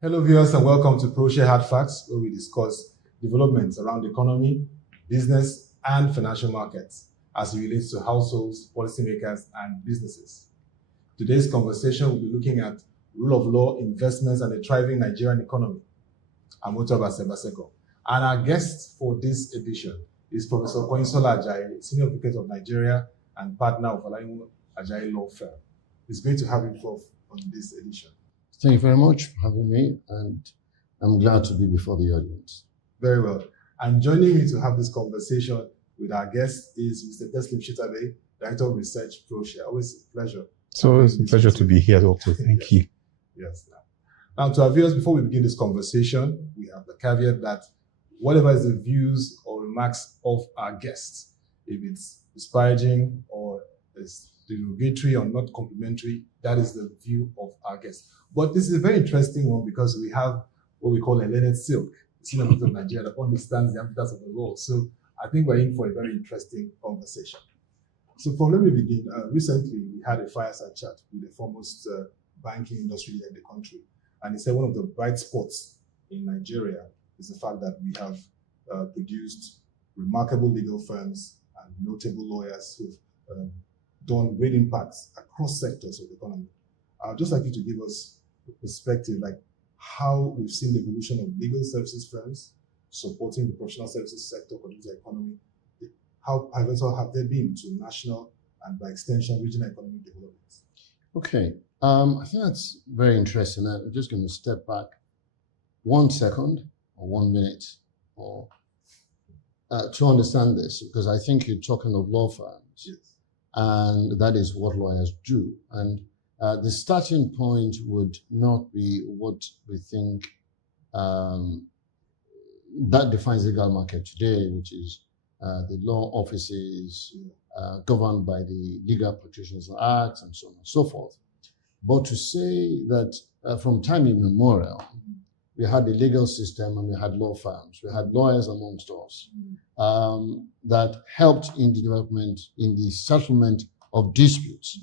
Hello viewers and welcome to Proshare Hard Facts, where we discuss developments around the economy, business and financial markets as it relates to households, policymakers and businesses. Today's conversation will be looking at rule of law, investments and the thriving Nigerian economy. I'm Otobase Baseko. And our guest for this edition is Professor Konyinsola Ajayi, Senior Advocate of Nigeria and partner of Olaniwu Ajayi Law Firm. It's great to have you both on this edition. Thank you very much for having me, and I'm glad to be before the audience. Very well. And joining me to have this conversation with our guest is Mr. Teslim Shitabe, Director of Research, Proshare. Always a pleasure. So it's a pleasure to be here also. Thank you. Yes. Now, to our viewers, before we begin this conversation, we have the caveat that whatever is the views or remarks of our guests, if it's disparaging or is derogatory or not complimentary, that is the view of our guests. But this is a very interesting one because we have what we call a learned silk, the Senior Advocate of Nigeria, that understands the ambiguities of the law. So I think we're in for a very interesting conversation. So let me begin. Recently, we had a fireside chat with the foremost banking industry leader in the country. And he said one of the bright spots in Nigeria is the fact that we have produced remarkable legal firms and notable lawyers who've done great impacts across sectors of the economy. I'd just like you to give us a perspective, like how we've seen the evolution of legal services firms supporting the professional services sector for the economy. How pivotal have they been to national and by extension regional economic development? Okay, I think that's very interesting. I'm just going to step back 1 second or 1 minute or to understand this, because I think you're talking of law firms. Yes. And that is what lawyers do. And the starting point would not be what we think that defines the legal market today, which is the law offices governed by the Legal Practitioners Act and so on and so forth. But to say that from time immemorial, we had the legal system and we had law firms, we had lawyers amongst us that helped in the development, in the settlement of disputes,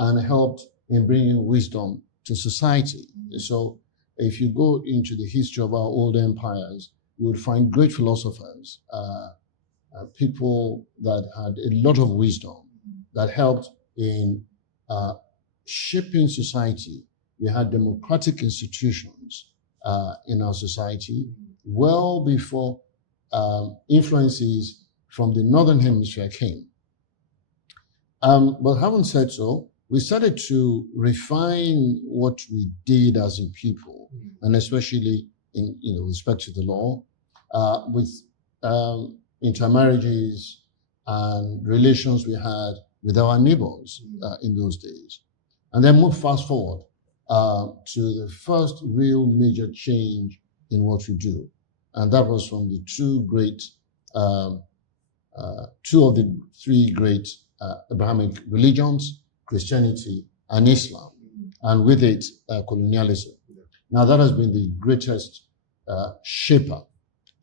and helped in bringing wisdom to society. So if you go into the history of our old empires, you would find great philosophers, people that had a lot of wisdom that helped in shaping society. We had democratic institutions in our society well before influences from the Northern Hemisphere came. But having said so, we started to refine what we did as a people, and especially in respect to the law, with intermarriages and relations we had with our neighbors in those days. And then move fast forward to the first real major change in what we do. And that was from the two of the three great Abrahamic religions, Christianity and Islam, and with it, colonialism. Now that has been the greatest shaper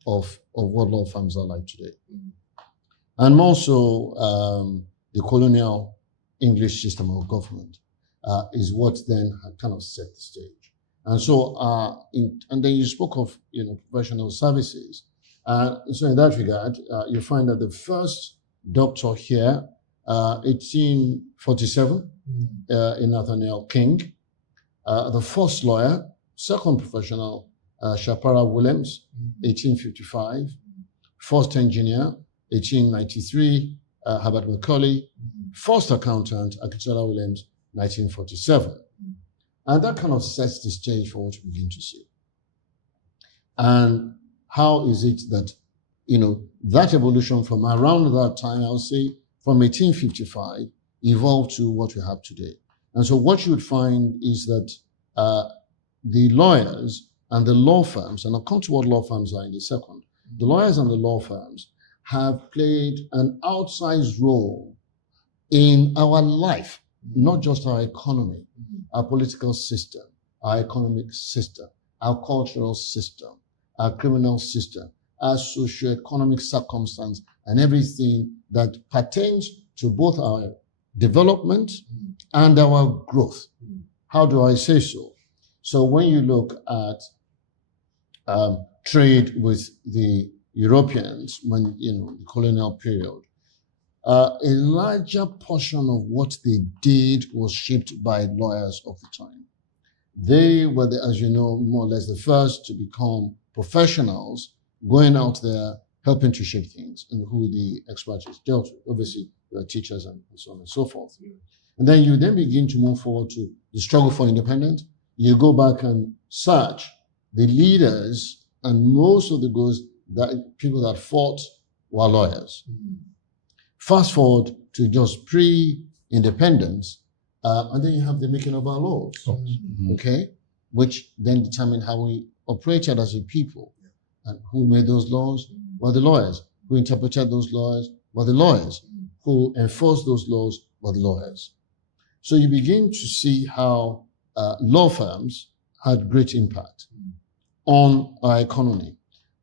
of what law firms are like today. And also the colonial English system of government is what then had kind of set the stage. And so, and then you spoke of professional services. So in that regard, you find that the first doctor here, 1847, in Nathaniel King, the first lawyer, second professional, Shapara Williams, 1855, first engineer, 1893, Herbert Macaulay, first accountant, Akintola Williams, 1947. And that kind of sets the stage for what we begin to see. And how is it that, that evolution from around that time, I would say from 1855, evolved to what we have today. And so what you would find is that the lawyers and the law firms, and I'll come to what law firms are in a second, the lawyers and the law firms have played an outsized role in our life, not just our economy, our political system, our economic system, our cultural system, our criminal system, our socio-economic circumstance, and everything that pertains to both our development and our growth. How do I say so? So when you look at trade with the Europeans, when the colonial period, a larger portion of what they did was shaped by lawyers of the time. They were, as you know, more or less the first to become professionals, going out there, helping to shape things, and who the expatriates dealt with. Obviously, there are teachers and so on and so forth. And then you then begin to move forward to the struggle for independence. You go back and search the leaders, and most of the people that fought were lawyers. Fast forward to just pre-independence, and then you have the making of our laws, okay, which then determine how we operated as a people. And who made those laws were the lawyers. Who interpreted those laws were the lawyers. Who enforced those laws were the lawyers. So you begin to see how law firms had great impact on our economy.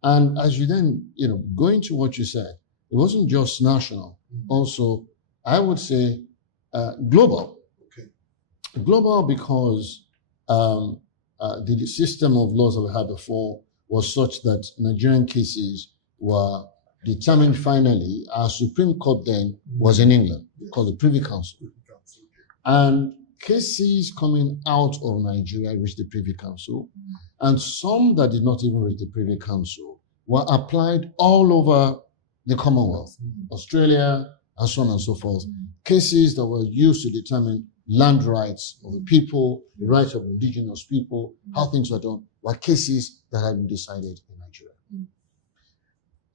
And as you then, go into what you said, it wasn't just national, also, I would say, global. Okay. Global because the system of laws that we had before was such that Nigerian cases were determined finally. Our Supreme Court then was in England, called the Privy Council. And cases coming out of Nigeria reached the Privy Council, and some that did not even reach the Privy Council were applied all over the Commonwealth, Australia, and so on and so forth. Cases that were used to determine land rights of the people, the rights of indigenous people, how things were done, were cases that had been decided in Nigeria.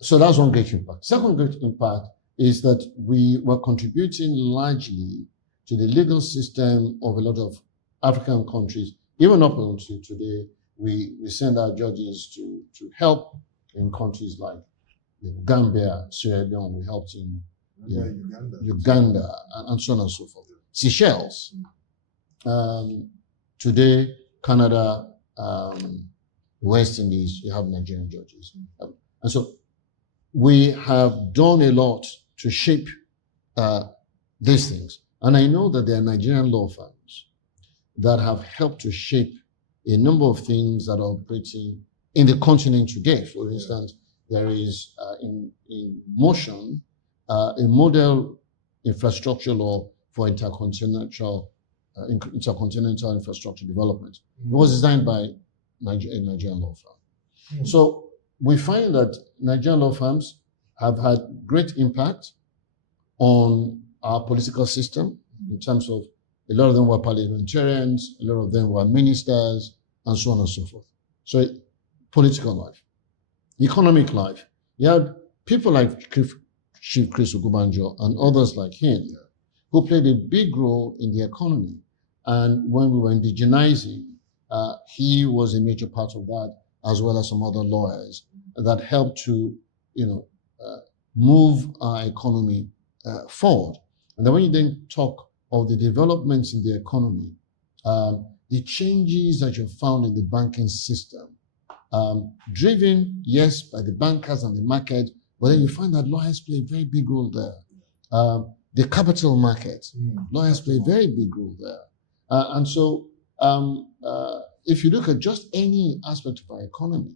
So that's one great impact. Second great impact is that we were contributing largely to the legal system of a lot of African countries. Even up until today, we send our judges to help in countries like Gambia, Sierra Leone. We helped in Uganda, and so on and so forth. Seychelles. Today, Canada, West Indies, you have Nigerian judges. And so we have done a lot to shape these things. And I know that there are Nigerian law firms that have helped to shape a number of things that are operating in the continent today. For instance, there is in motion a model infrastructure law for intercontinental infrastructure development. It was designed by a Nigerian law firm. So we find that Nigerian law firms have had great impact on our political system in terms of a lot of them were parliamentarians, a lot of them were ministers, and so on and so forth. So political life, economic life. You had people like Chief Chris Ogubanjo and others like him who played a big role in the economy. And when we were indigenizing, he was a major part of that, as well as some other lawyers that helped to, move our economy forward. And then when you then talk of the developments in the economy, the changes that you found in the banking system, driven, yes, by the bankers and the market, but then you find that lawyers play a very big role there. The capital market, lawyers play a very big role there. And so if you look at just any aspect of our economy,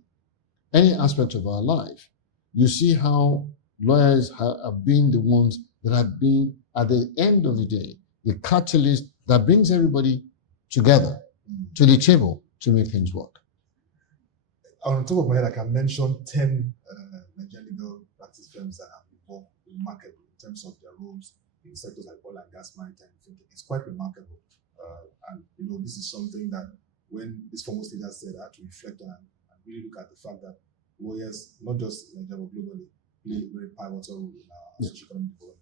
any aspect of our life, you see how lawyers have been the ones that have been, at the end of the day, the catalyst that brings everybody together to the table to make things work. On top of my head, I can mention 10 Nigerian legal practice firms that have become remarkable in terms of their roles in sectors like oil and gas, maritime thinking. It's quite remarkable. And this is something that when this foremost leader said, I had to reflect on and really look at the fact that lawyers, not just in Nigeria but globally, play a very pivotal role in our socio-economic development.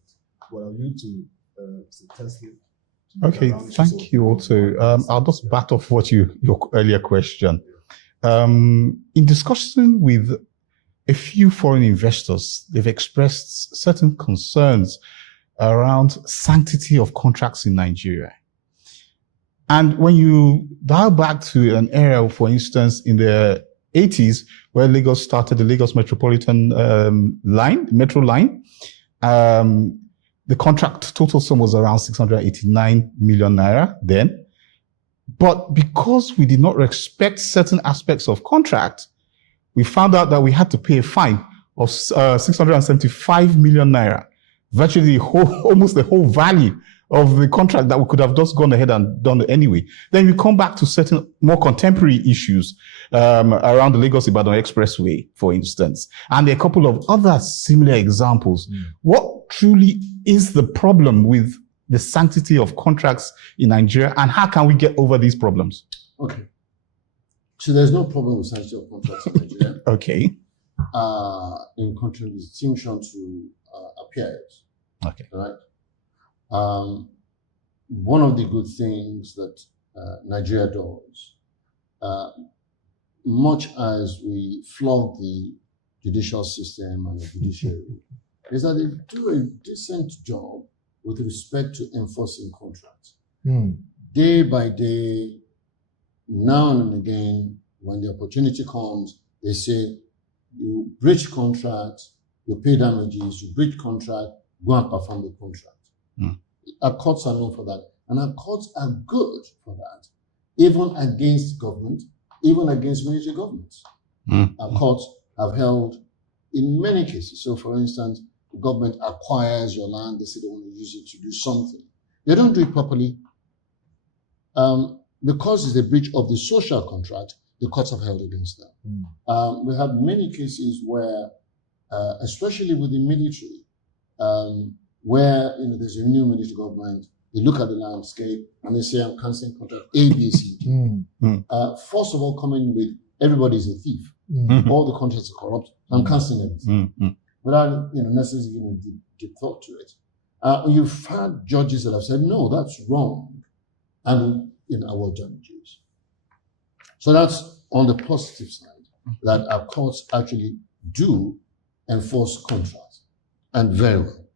But I'll you to Tesla. Okay, thank you also. I'll just bat off your earlier question. In discussion with a few foreign investors, they've expressed certain concerns around sanctity of contracts in Nigeria. And when you dial back to an era, for instance, in the 80s, where Lagos started the Lagos Metropolitan Metro line, the contract total sum was around 689 million naira then. But because we did not respect certain aspects of contract, we found out that we had to pay a fine of 675 million naira, virtually almost the whole value of the contract that we could have just gone ahead and done anyway. Then we come back to certain more contemporary issues around the Lagos-Ibadan Expressway, for instance. And there are a couple of other similar examples. What truly is the problem with the sanctity of contracts in Nigeria, and how can we get over these problems? Okay. So there's no problem with sanctity of contracts in Nigeria. Okay. In contradistinction to our peers. Okay. Right? One of the good things that Nigeria does, much as we flog the judicial system and the judiciary, is that they do a decent job with respect to enforcing contracts. Day by day, now and again, when the opportunity comes, they say, you breach contract, you pay damages, you breach contract, go and perform the contract. Our courts are known for that. And our courts are good for that, even against government, even against military governments. Our courts have held in many cases. So for instance, the government acquires your land, they say they want to use it to do something. They don't do it properly. Because it's a breach of the social contract, the courts have held against them. We have many cases where, especially with the military, where there's a new military government, they look at the landscape and they say, I'm cancelling contract A, B, C, D. First of all, coming with everybody's a thief. All the contracts are corrupt. I'm cancelling everything. Without necessarily giving deep thought to it. You've had judges that have said, no, that's wrong. And award damages. So that's on the positive side, that our courts actually do enforce contracts, and very well.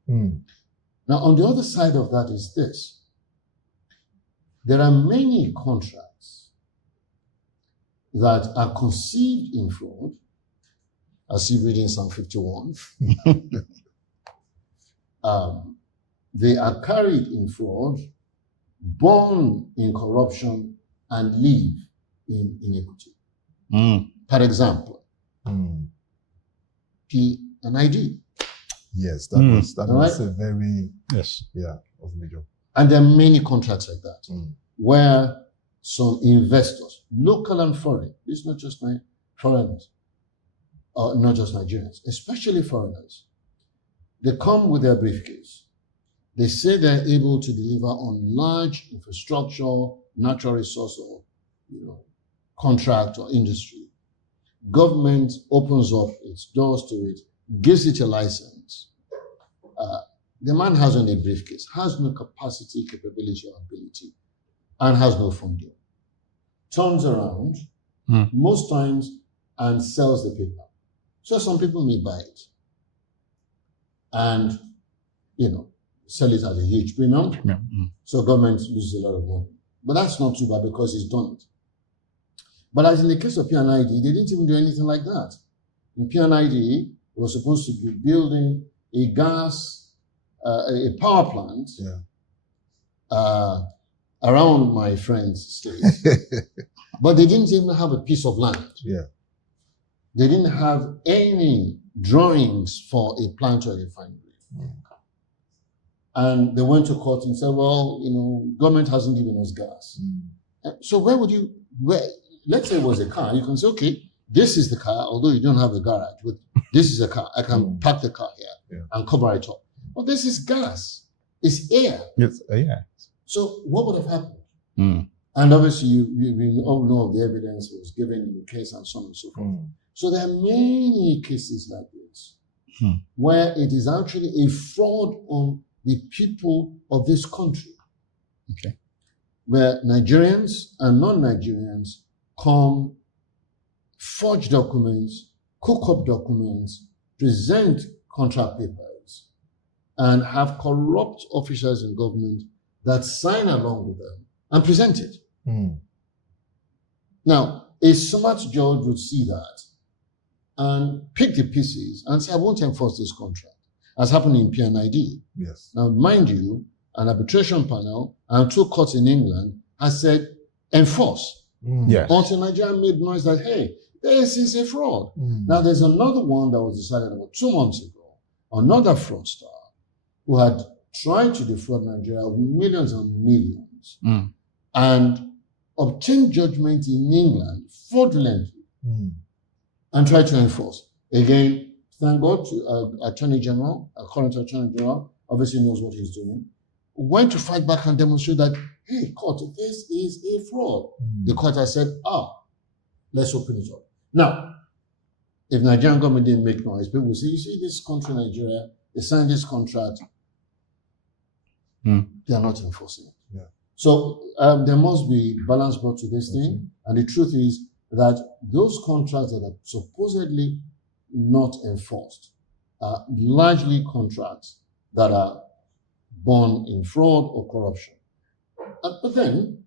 Now, on the other side of that is this. There are many contracts that are conceived in fraud. I see reading Psalm 51. They are carried in fraud, born in corruption, and live in iniquity. For example, P&ID. Yes, that was a very, was major. And there are many contracts like that, where some investors, local and foreign, it's not just foreigners, not just Nigerians, especially foreigners, they come with their briefcase. They say they're able to deliver on large infrastructure, natural resource, or contract or industry. Government opens up its doors to it, gives it a license. The man has only a briefcase, has no capacity, capability, or ability, and has no funding. Turns around, most times, and sells the paper. So some people may buy it and, sell it at a huge premium. So government loses a lot of money. But that's not too bad because he's done it. But as in the case of P&ID, they didn't even do anything like that. In P&ID, they were supposed to be building a a power plant around my friend's state. But they didn't even have a piece of land. They didn't have any drawings for a plant or a refinery. And they went to court and said, well, government hasn't given us gas. So let's say it was a car, you can say, okay, this is the car, although you don't have a garage, but this is a car. I can park the car here and cover it up. But this is gas. It's air. It's air. So what would have happened? And obviously, we all know the evidence was given in the case and so on and so forth. So there are many cases like this where it is actually a fraud on the people of this country. Where Nigerians and non-Nigerians come, forge documents, cook up documents, present contract papers, and have corrupt officials in government that sign along with them and present it. Now, a smart judge would see that and pick the pieces and say, I won't enforce this contract, as happened in P&ID. Yes. Now, mind you, an arbitration panel and 2 courts in England has said enforce. Yes. Until Nigeria made noise that, hey, this is a fraud. Now, there's another one that was decided about 2 months ago, another fraudster who had tried to defraud Nigeria with millions and millions and obtained judgment in England fraudulently and tried to enforce. Again, thank God to Attorney General, current Attorney General, obviously knows what he's doing, went to fight back and demonstrate that, hey, court, this is a fraud. The court has said, let's open it up. Now, if Nigerian government didn't make noise, people will say, you see this country, Nigeria, they signed this contract, they are not enforcing it. Yeah. So there must be balance brought to this thing. And the truth is that those contracts that are supposedly not enforced are largely contracts that are born in fraud or corruption. But then,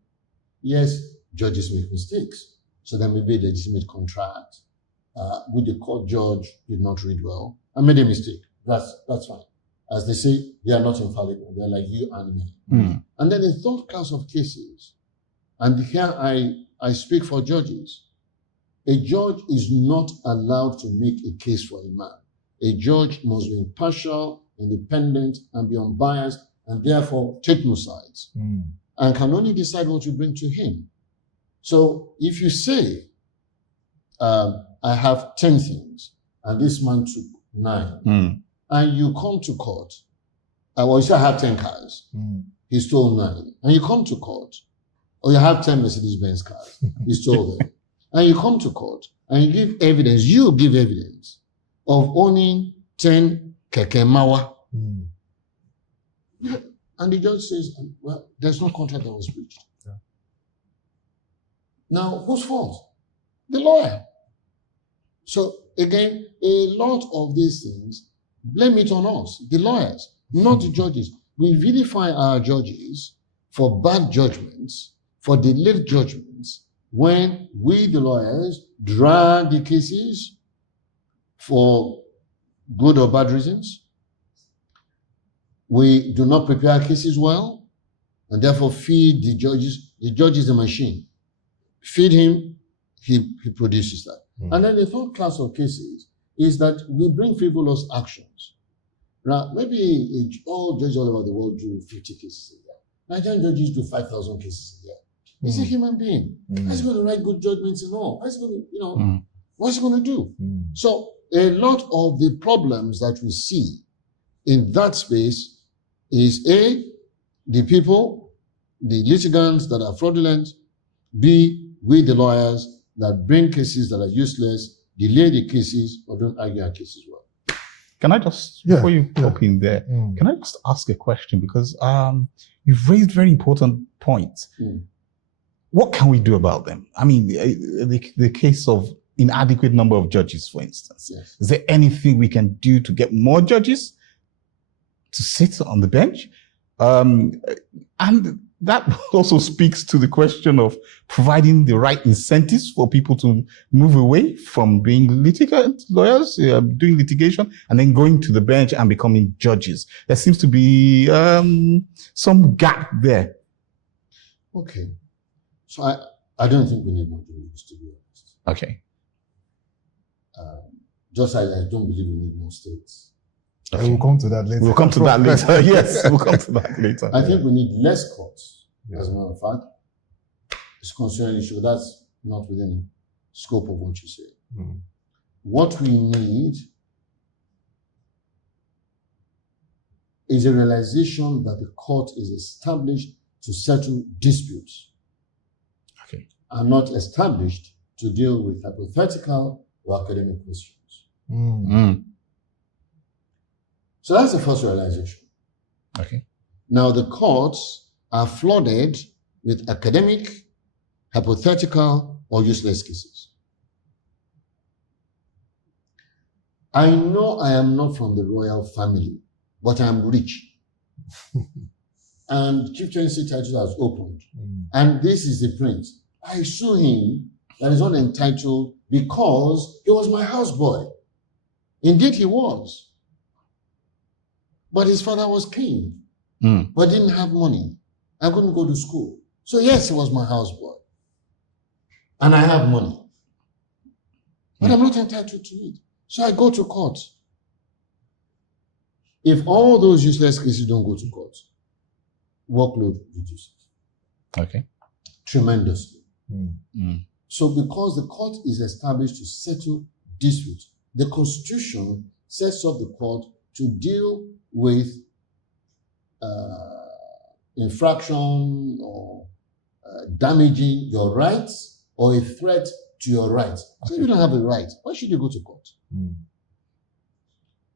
yes, judges make mistakes. So there may be a legitimate contract which the court judge did not read well and made a mistake. That's fine. As they say, they are not infallible. They're like you and me. And then the third class of cases, and here I speak for judges, a judge is not allowed to make a case for a man. A judge must be impartial, independent, and be unbiased, and therefore take no sides, and can only decide what you bring to him. So if you say, I have 10 things, and this man took 9, and you come to court, well, you say I have 10 cars, he stole 9, and you come to court, or you have 10 Mercedes-Benz cars, he stole them, and you come to court, and you give evidence of owning 10 Keke Mawa, and the judge says, well, there's no contract that was breached. Yeah. Now, whose fault? The lawyer. So again, a lot of these things, blame it on us, the lawyers, not the judges. We vilify our judges for bad judgments, for delayed judgments, when we, the lawyers, drag the cases for good or bad reasons. We do not prepare cases well, and therefore feed the judges. The judge is a machine. Feed him, he produces that. And then the third class of cases is that we bring frivolous actions. Now, maybe all judges all over the world do 50 cases a year. Nigerian judges do 5,000 cases a year. He's a human being. How's he going to write good judgments and all? How's he going to, what's he going to do? So a lot of the problems that we see in that space is A, the people, the litigants that are fraudulent, B, we the lawyers that bring cases that are useless, delay the cases, or don't argue our cases well. Can I just, before you pop in there, can I just ask a question? Because you've raised very important points. What can we do about them? I mean, the case of inadequate number of judges, for instance. Yes. Is there anything we can do to get more judges to sit on the bench? And that also speaks to the question of providing the right incentives for people to move away from being lawyers, doing litigation, and then going to the bench and becoming judges. There seems to be some gap there. Okay. So I don't think we need more judges, to be honest. Okay. Just as I don't believe we need more states. Okay. We'll come to that later. We'll come to that later. Yes, we'll come to that later. I think we need less courts, as a matter of fact. It's a concerning issue. That's not within the scope of what you say. What we need is a realization that the court is established to settle disputes. Okay. And not established to deal with hypothetical or academic questions. So that's the first realization. Okay. Now the courts are flooded with academic, hypothetical, or useless cases. I know I am not from the royal family, but I am rich. And Chief Chancellor title has opened. And this is the prince. I sue him that is not entitled because he was my houseboy. Indeed he was. But his father was king, but didn't have money. I couldn't go to school. So yes, he was my houseboy. and I have money, but I'm not entitled to it. So I go to court. If all those useless cases don't go to court, workload reduces. Okay. Tremendously. Mm. So because the court is established to settle disputes, the Constitution sets up the court to deal with infraction or damaging your rights or a threat to your rights. So if you don't have a right, why should you go to court?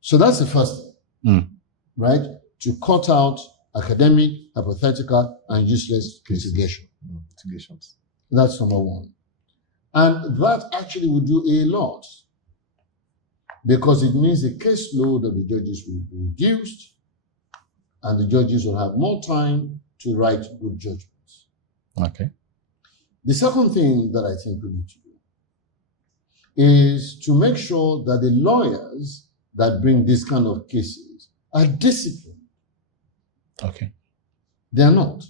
So that's the first thing, right? To cut out academic, hypothetical, and useless litigation. Litigations. That's number one. And that actually will do a lot, because it means the caseload of the judges will be reduced and the judges will have more time to write good judgments. Okay. The second thing that I think we need to do is to make sure that the lawyers that bring this kind of cases are disciplined. Okay. They are not.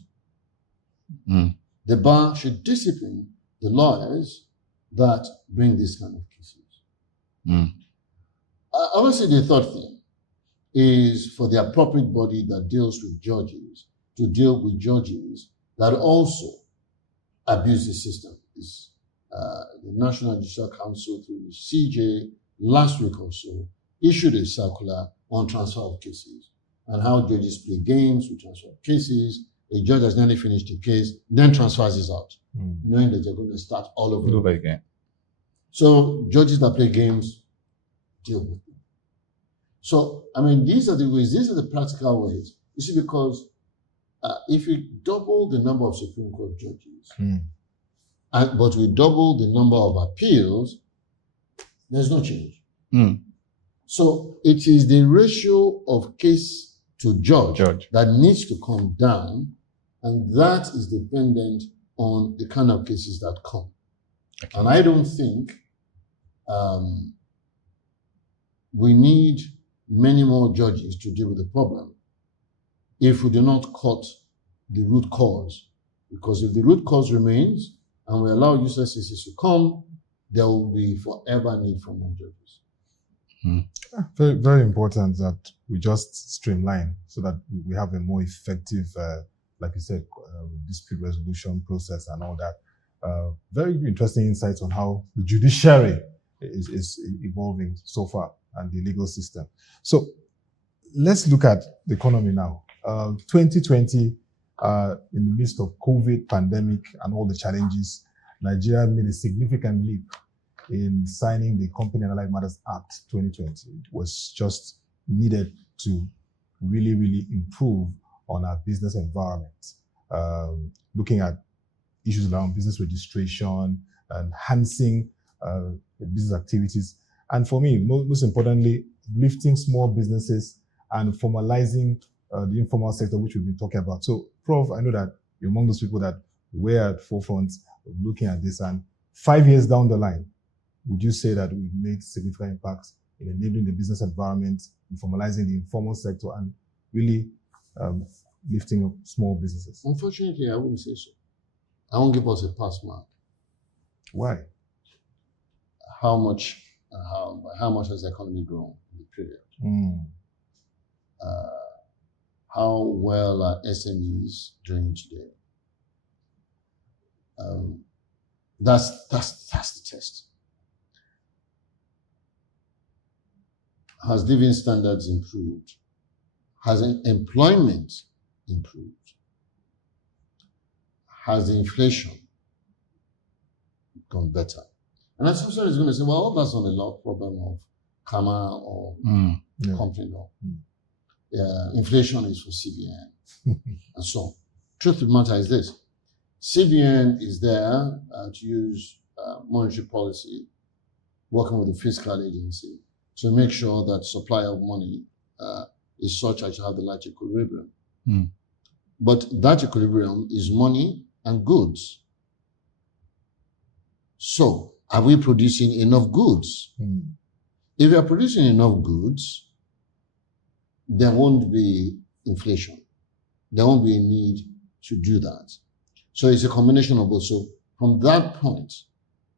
The bar should discipline the lawyers that bring this kind of cases. Obviously, the third thing is for the appropriate body that deals with judges to deal with judges that also abuse the system. The National Judicial Council, through the CJ, last week or so, issued a circular on transfer of cases and how judges play games with transfer of cases. A judge has nearly finished the case, then transfers it out, knowing that they're going to start all over again. So judges that play games deal with them. So, I mean, these are the ways, these are the practical ways. You see, because if we double the number of Supreme Court judges, but we double the number of appeals, there's no change. So it is the ratio of case to judge that needs to come down, and that is dependent on the kind of cases that come. Okay. And I don't think we need many more judges to deal with the problem if we do not cut the root cause. Because if the root cause remains and we allow useless cases to come, there will be forever need for more judges. Very, very important that we just streamline so that we have a more effective, like you said, dispute resolution process and all that. Very interesting insights on how the judiciary is evolving so far and the legal system. So let's look at the economy now. 2020, in the midst of COVID pandemic and all the challenges, Nigeria made a significant leap in signing the Company and Allied Matters Act 2020. It was just needed to really, really improve on our business environment, looking at issues around business registration, enhancing business activities, and for me, most importantly, lifting small businesses and formalizing the informal sector, which we've been talking about. So, Prof, I know that you're among those people that were at forefront of looking at this, and 5 years down the line, would you say that we've made significant impact in enabling the business environment, in formalizing the informal sector, and really lifting up small businesses? Unfortunately, I wouldn't say so. I won't give us a pass mark. Why? How much has the economy grown in the period? How well are SMEs doing today? That's the test. Has living standards improved? Has employment improved? Has the inflation gone better? And that's also is going to say, well, that's not a law problem of Kama or company law. Inflation is for CBN and so on. Truth of the matter is this: CBN is there to use monetary policy, working with the fiscal agency to make sure that supply of money is such as to have the right equilibrium. But that equilibrium is money and goods. So, are we producing enough goods? If we are producing enough goods, there won't be inflation. There won't be a need to do that. So it's a combination of both. So from that point,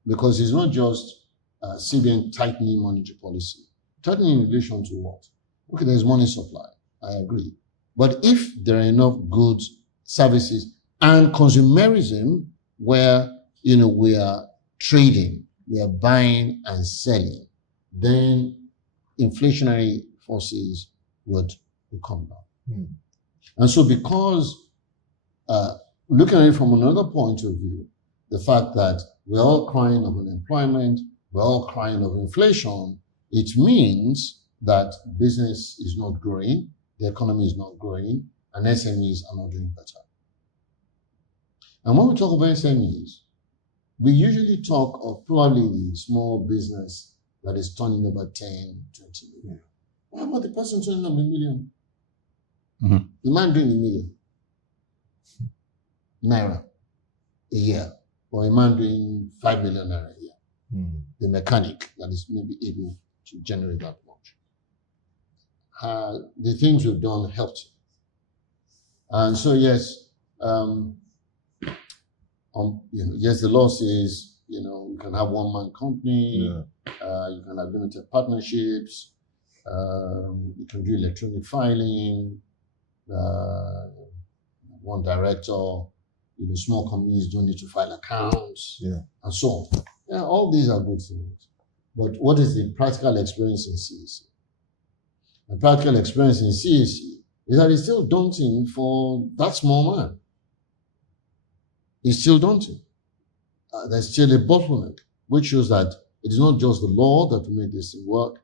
because it's not just CBN tightening monetary policy. Tightening in relation to what? Okay, there's money supply, I agree. But if there are enough goods, services, and consumerism where, we are trading, we are buying and selling, then inflationary forces would come down. And so because, looking at it from another point of view, the fact that we're all crying of unemployment, we're all crying of inflation, it means that business is not growing, the economy is not growing, and SMEs are not doing better. And when we talk about SMEs, we usually talk of probably the small business that is turning over 10, 20 million. What about the person turning over $1 million? The man doing $1 million naira a year, or a man doing 5 million naira a year. The mechanic that is maybe able to generate that much. The things we've done helped. And so yes, yes, the law says, you can have one-man company, you can have limited partnerships, you can do electronic filing, one director, small companies don't need to file accounts, and so on. Yeah, all these are good things. But what is the practical experience in CAC? The practical experience in CAC is that it's still daunting for that small man. It's still daunting. There's still a bottleneck, which shows that it is not just the law that will make this thing work.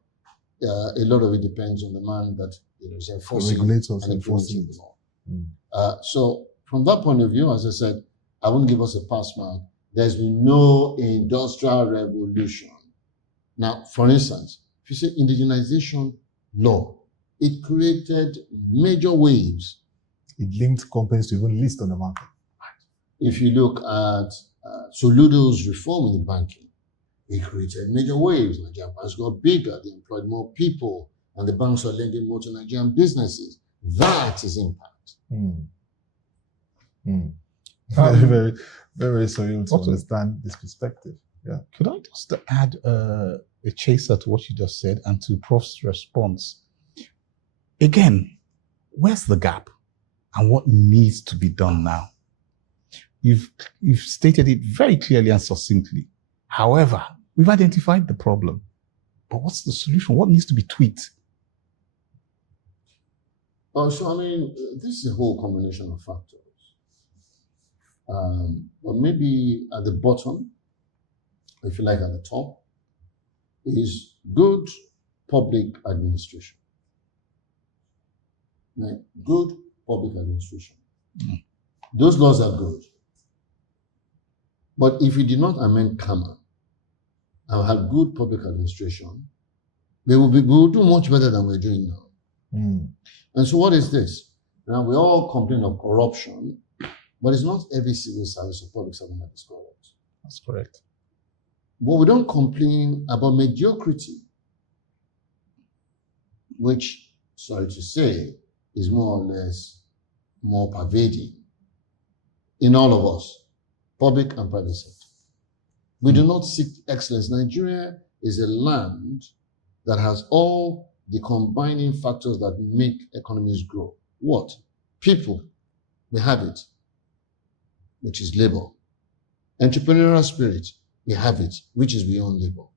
A lot of it depends on the man that is enforcing and enforcing the law. So from that point of view, as I said, I wouldn't give us a pass mark. There's been no industrial revolution. Now, for instance, if you say indigenization law, it created major waves. It linked companies to even list on the market. If you look at Soludo's reform in banking, it created major waves. Nigerian banks got bigger, they employed more people, and the banks are lending more to Nigerian businesses. That is impact. Very, very, very sorry to understand this perspective. Yeah. Could I just add a chaser to what you just said and to Prof's response? Again, where's the gap and what needs to be done now? You've stated it very clearly and succinctly. However, we've identified the problem. But what's the solution? What needs to be tweaked? So, this is a whole combination of factors. But maybe at the bottom, if you like at the top, is good public administration. Right? Good public administration. Those laws are good. But if we did not amend CAMA and have good public administration, we will do much better than we're doing now. And so what is this? Now, we all complain of corruption, but it's not every civil service or public servant that is corrupt. That's correct. But we don't complain about mediocrity, which, sorry to say, is more or less more pervading in all of us, public and private sector. We do not seek excellence. Nigeria is a land that has all the combining factors that make economies grow. What? People, we have it, which is labor. Entrepreneurial spirit, we have it, which is beyond labor.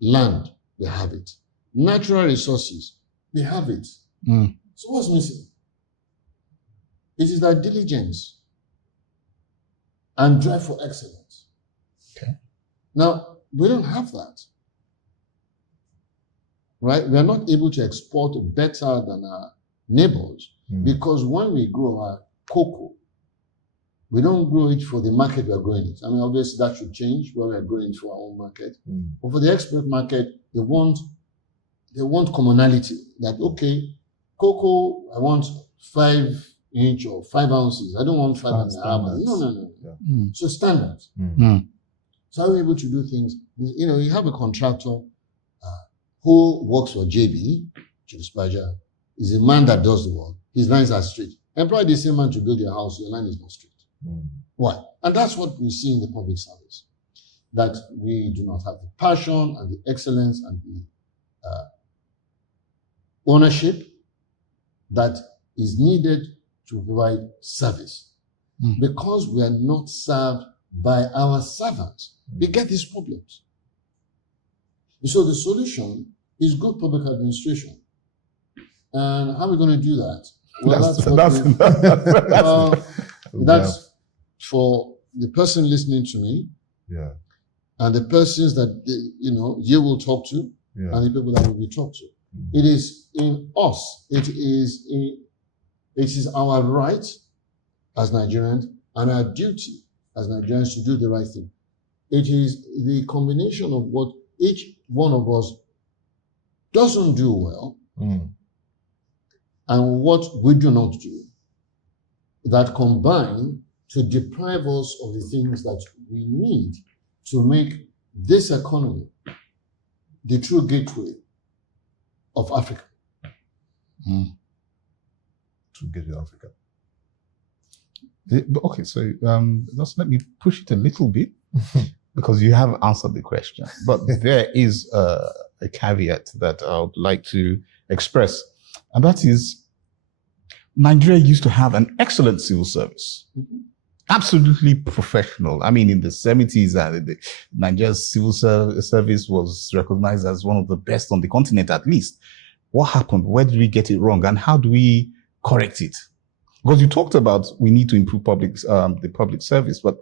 Land, we have it. Natural resources, we have it. So what's missing? It is that diligence and drive for excellence. Okay. Now, we don't have that. Right? We are not able to export better than our neighbors because when we grow our cocoa, we don't grow it for the market we are growing it. Obviously that should change where we are growing it for our own market. But for the export market, they want commonality. That, okay, cocoa, I want 5 inch or 5 ounces. I don't want 5.5 ounces. No. Yeah. So standards. So how are we able to do things? You have a contractor who works for JB, Julius Baja, is a man that does the work. His lines are straight. Employ the same man to build your house, your line is not straight. Why? And that's what we see in the public service. that we do not have the passion and the excellence and the ownership that is needed to provide service. Because we are not served by our servants, we get these problems. So the solution is good public administration. And how are we going to do that? Well, that's for the person listening to me, and the persons that you will talk to, and the people that will be talked to. It is in us. It is our right as Nigerians and our duty as Nigerians to do the right thing. It is the combination of what each one of us doesn't do well and what we do not do that combine to deprive us of the things that we need to make this economy the true gateway of Africa. To get to Africa. Okay, so just let me push it a little bit because you have answered the question. But there is a caveat that I would like to express, and that is Nigeria used to have an excellent civil service. Absolutely professional. I mean, in the 70s, Nigeria's civil service was recognized as one of the best on the continent, at least. What happened? Where did we get it wrong? And how do we correct it? Because you talked about we need to improve the public service, but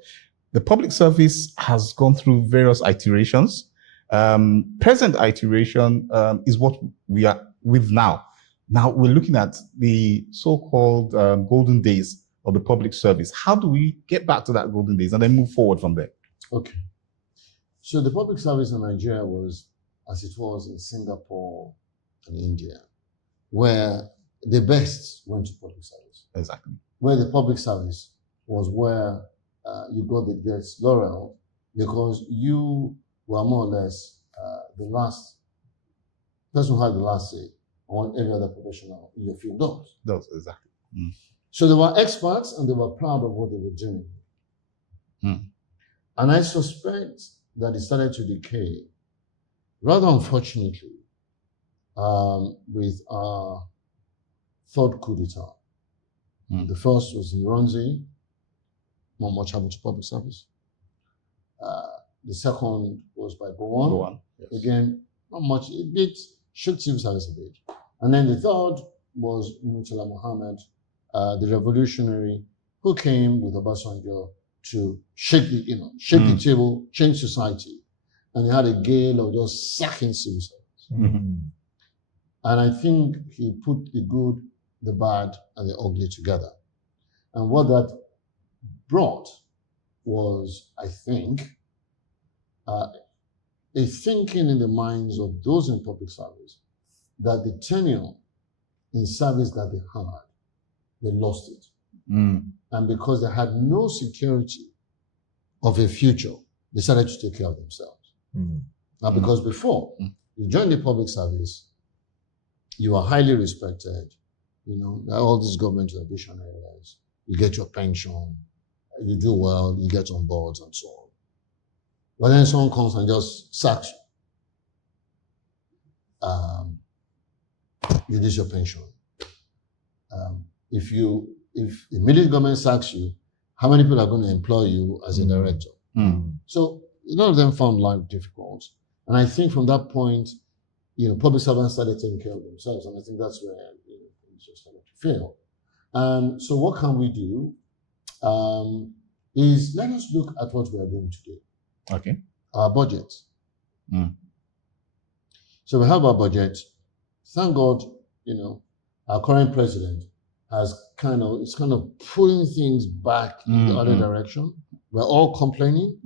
the public service has gone through various iterations. Present iteration is what we are with now. Now we're looking at the so-called golden days of the public service. How do we get back to that golden days and then move forward from there? Okay. So the public service in Nigeria was as it was in Singapore and India, where the best went to public service. Exactly. Where the public service was where you got the greatest laurel because you were more or less the last person who had the last say on every other professional in your field does. Does, exactly. So they were experts and they were proud of what they were doing. And I suspect that it started to decay, rather unfortunately, with our third coup d'etat. The first was in Ronzi, not much happened to public service. The second was by Gowon. Yes. Again, not much, it did shook civil service a bit. And then the third was Murtala Mohammed, the revolutionary who came with Obasanjo to shake the table, change society. And he had a gale of just sacking civil service. And I think he put the good, the bad, and the ugly together. And what that brought was, I think, a thinking in the minds of those in public service that the tenure in service that they had, they lost it. And because they had no security of a future, they started to take care of themselves. Now, because before you joined the public service, you are highly respected. All these government ambition areas, you get your pension, you do well, you get on boards and so on. But then someone comes and just sacks you. You lose your pension. If the immediate government sacks you, how many people are going to employ you as a director? So a lot of them found life difficult. And I think from that point, public servants started taking care of themselves. And I think that's where things just started to fail. And so what can we do? Is let us look at what we are doing today. Okay. Our budget. So we have our budget. Thank God, our current president is kind of pulling things back in the other direction. We're all complaining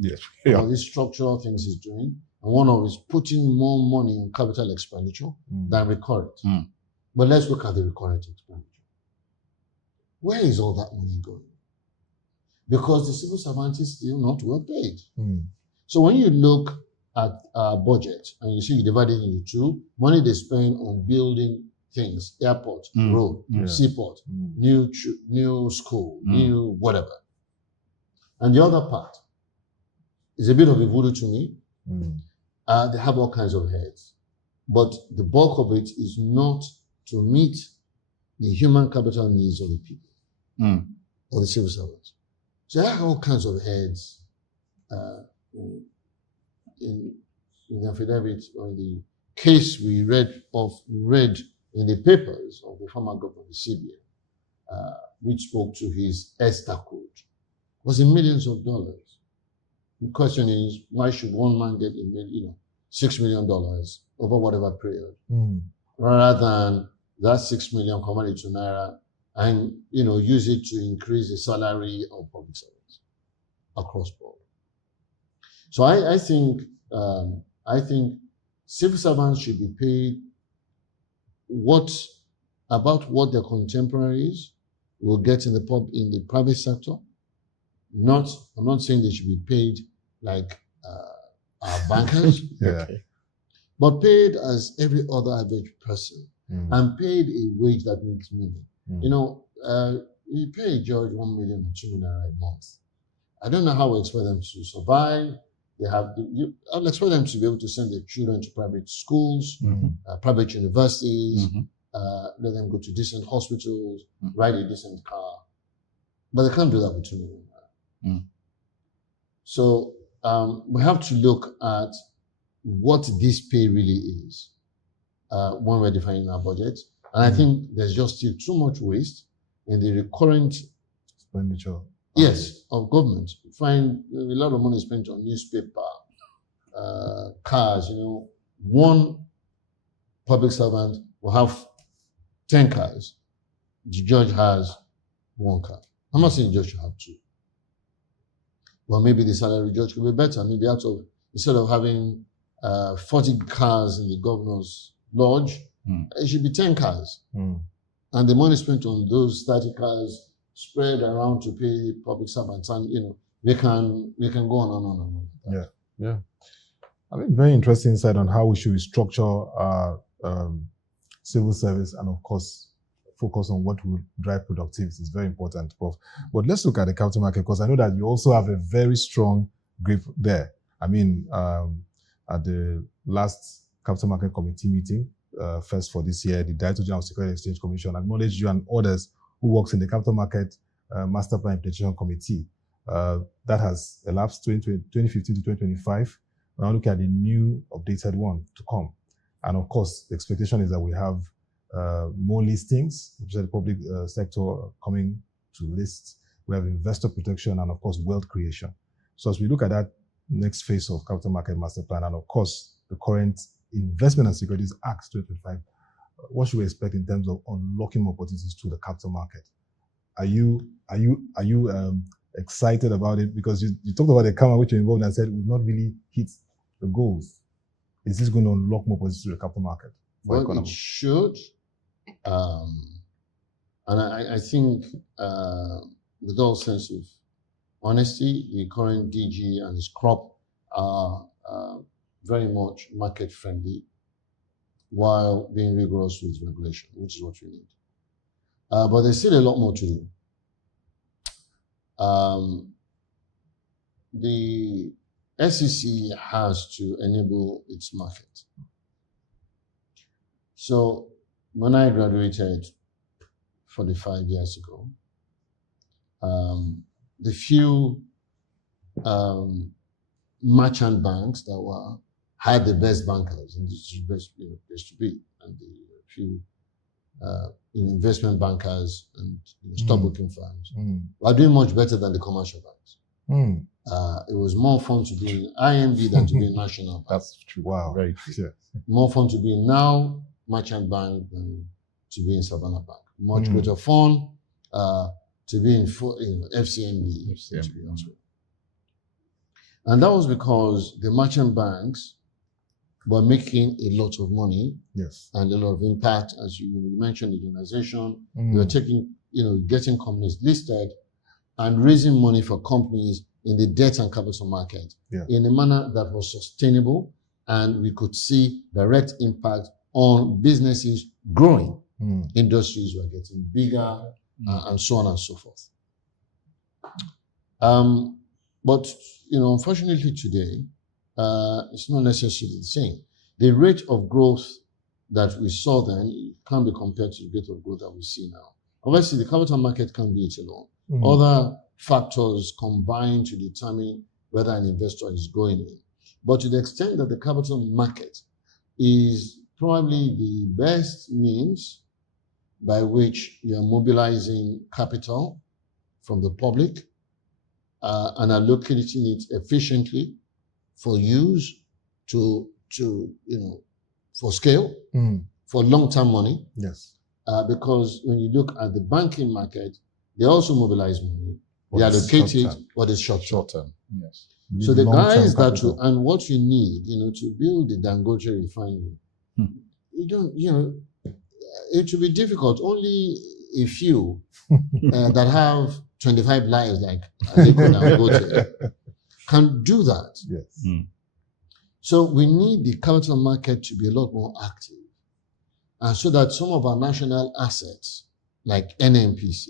about these structural things he's doing. And one of is putting more money in capital expenditure than recurrent. But let's look at the recurrent expenditure. Where is all that money going? Because the civil servant is still not well paid. So when you look at our budget and you see you divide it into two, money they spend on building things, airport, road, seaport, new school, new whatever. And the other part is a bit of a voodoo to me. Mm. They have all kinds of heads, but the bulk of it is not to meet the human capital needs of the people or the civil servants. So they have all kinds of heads in the affidavit or the case we read in the papers of the former governor of the CBN, which spoke to his ESTA code, was in millions of dollars. The question is, why should one man get $6 million over whatever period, rather than that 6 million converted to naira and use it to increase the salary of public servants across board? So I think civil servants should be paid about what their contemporaries will get in the private sector. I'm not saying they should be paid like our bankers, but paid as every other average person, and paid a wage that makes meaning. You pay a judge 1 million or 2 million a month. I don't know how we expect them to survive. I'll expect them to be able to send their children to private schools, private universities, let them go to decent hospitals, ride a decent car. But they can't do that with 2 million. So we have to look at what this pay really is when we're defining our budget. And I think there's just still too much waste in the recurrent expenditure. Yes, of government. You find a lot of money spent on newspaper, cars. One public servant will have 10 cars. The judge has 1 car. I'm not saying the judge should have 2. Well, maybe the salary judge could be better. Maybe instead of having 40 cars in the governor's lodge, it should be 10 cars. And the money spent on those 30 cars spread around to pay public servants, and we can go on and on. Yeah. I mean, very interesting insight on how we should restructure our civil service, and of course focus on what will drive productivity. It's very important, Prof. But let's look at the capital market, because I know that you also have a very strong grip there. I mean, at the last capital market committee meeting, first for this year, the Director General of Security and Exchange Commission acknowledged you and others who works in the Capital Market Master Plan Implementation Committee. That has elapsed 2015 to 2025. We're now looking at the new updated one to come. And of course, the expectation is that we have more listings, which is the public sector coming to list. We have investor protection and of course, wealth creation. So as we look at that next phase of Capital Market Master Plan, and of course, the current Investment and Securities Act 2025, what should we expect in terms of unlocking more opportunities to the capital market? Are you excited about it? Because you talked about the camera which you're involved in and said we've not really hit the goals. Is this going to unlock more opportunities to the capital market? Well, it should. And I think with all sense of honesty, the current DG and his crop are very much market friendly, while being rigorous with regulation, which is what we need. But there's still a lot more to do. The SEC has to enable its market. So when I graduated 45 years ago, the few merchant banks that had the best bankers, and this is the best place to be, and the few investment bankers and stockbroking firms were doing much better than the commercial banks. It was more fun to be in INB than to be in National Bank. That's true. Wow. Very true. More fun to be in now Merchant Bank than to be in Savannah Bank. Much greater fun to be in FCMB. To be honest. And that was because the merchant banks were making a lot of money, and a lot of impact, as you mentioned, the organization. They were taking, getting companies listed and raising money for companies in the debt and capital market in a manner that was sustainable, and we could see direct impact on businesses growing. Industries were getting bigger, and so on and so forth. But, unfortunately today, it's not necessarily the same. The rate of growth that we saw then can't be compared to the rate of growth that we see now. Obviously, the capital market can't do it alone. Other factors combine to determine whether an investor is going in. But to the extent that the capital market is probably the best means by which you are mobilizing capital from the public and allocating it efficiently for use for scale, for long-term money. Yes. Because when you look at the banking market, they also mobilize money. They allocate it, but it's short term. Yes. So the guys and what you need, to build the Dangote refinery, you don't, it will be difficult. Only a few that have 25 lives like Aliko Dangote can do that. Yes. So we need the capital market to be a lot more active. And so that some of our national assets, like NNPC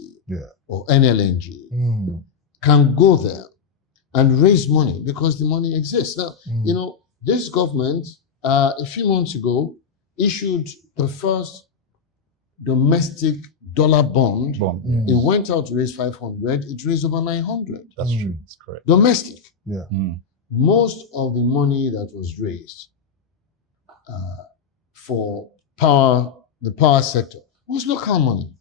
or NLNG, can go there and raise money because the money exists. Now, this government, a few months ago, issued the first domestic dollar bond. It went out to raise 500. It raised over 900. That's true. That's correct. Domestic. Yeah. Most of the money that was raised for the power sector was local money.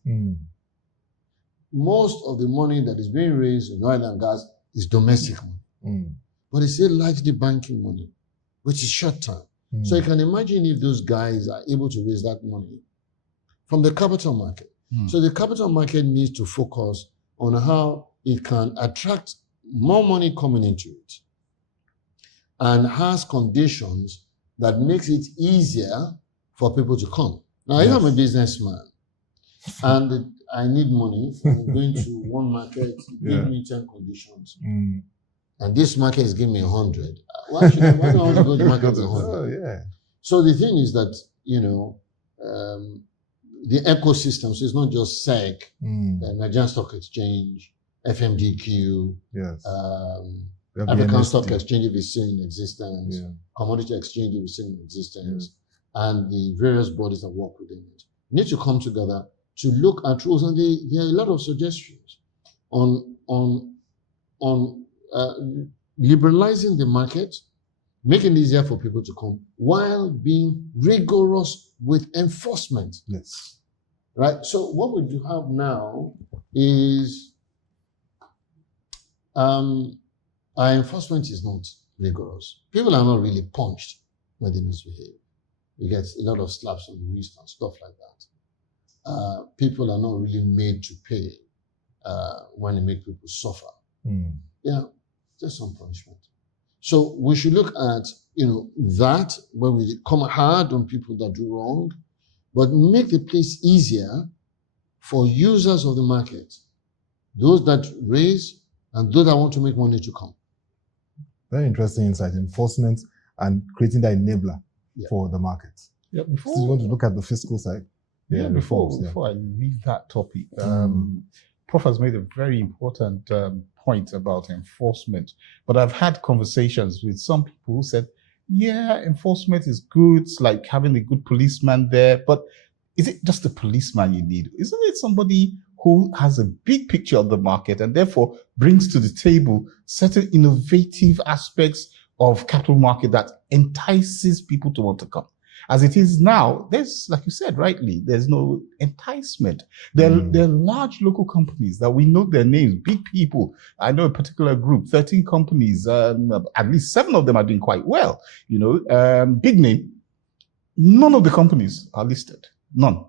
Most of the money that is being raised in oil and gas is domestic money. But it's still largely banking money, which is short term. So you can imagine if those guys are able to raise that money from the capital market. So the capital market needs to focus on how it can attract more money coming into it and has conditions that makes it easier for people to come. Now, if I'm a businessman and I need money, I'm going to one market, give me 10 conditions, and this market is giving me 100. Why do I want to go to the market with 100? So the thing is that, the ecosystem, so it's not just SEC, the Nigerian Stock Exchange, FMDQ, African Stock Exchange if it's still in existence, Commodity Exchange if it's still in existence, and the various bodies that work within it need to come together to look at rules. And there are a lot of suggestions on liberalizing the market, making it easier for people to come, while being rigorous with enforcement. Yes. Right? So what we do have now is our enforcement is not rigorous. People are not really punched when they misbehave. You get a lot of slaps on the wrist and stuff like that. People are not really made to pay when they make people suffer. Just some punishment. So we should look at, that when we come hard on people that do wrong, but make the place easier for users of the market, those that raise and those that want to make money to come. Very interesting insight, enforcement and creating that enabler for the market. Yeah, so you want to look at the fiscal side? Before I leave that topic, Prof has made a very important point about enforcement. But I've had conversations with some people who said, enforcement is good. It's like having a good policeman there. But is it just a policeman you need? Isn't it somebody who has a big picture of the market and therefore brings to the table certain innovative aspects of capital market that entices people to want to come? As it is now, there's, like you said rightly, there's no enticement. There are large local companies that we know their names, big people. I know a particular group, 13 companies, at least 7 of them are doing quite well. Big name. None of the companies are listed. None.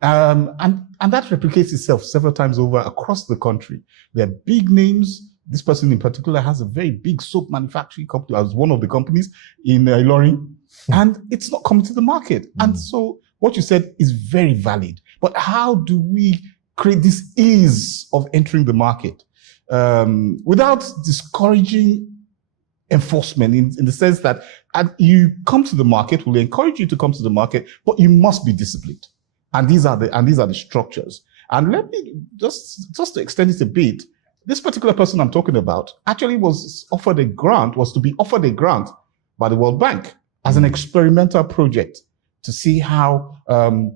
And that replicates itself several times over across the country. There are big names. This person in particular has a very big soap manufacturing company as one of the companies in Ilorin, and it's not coming to the market. And so what you said is very valid. But how do we create this ease of entering the market without discouraging enforcement in the sense that you come to the market, we'll encourage you to come to the market, but you must be disciplined. And these are the structures. And let me just to extend it a bit, This particular person I'm talking about actually was to be offered a grant by the World Bank as an experimental project to see how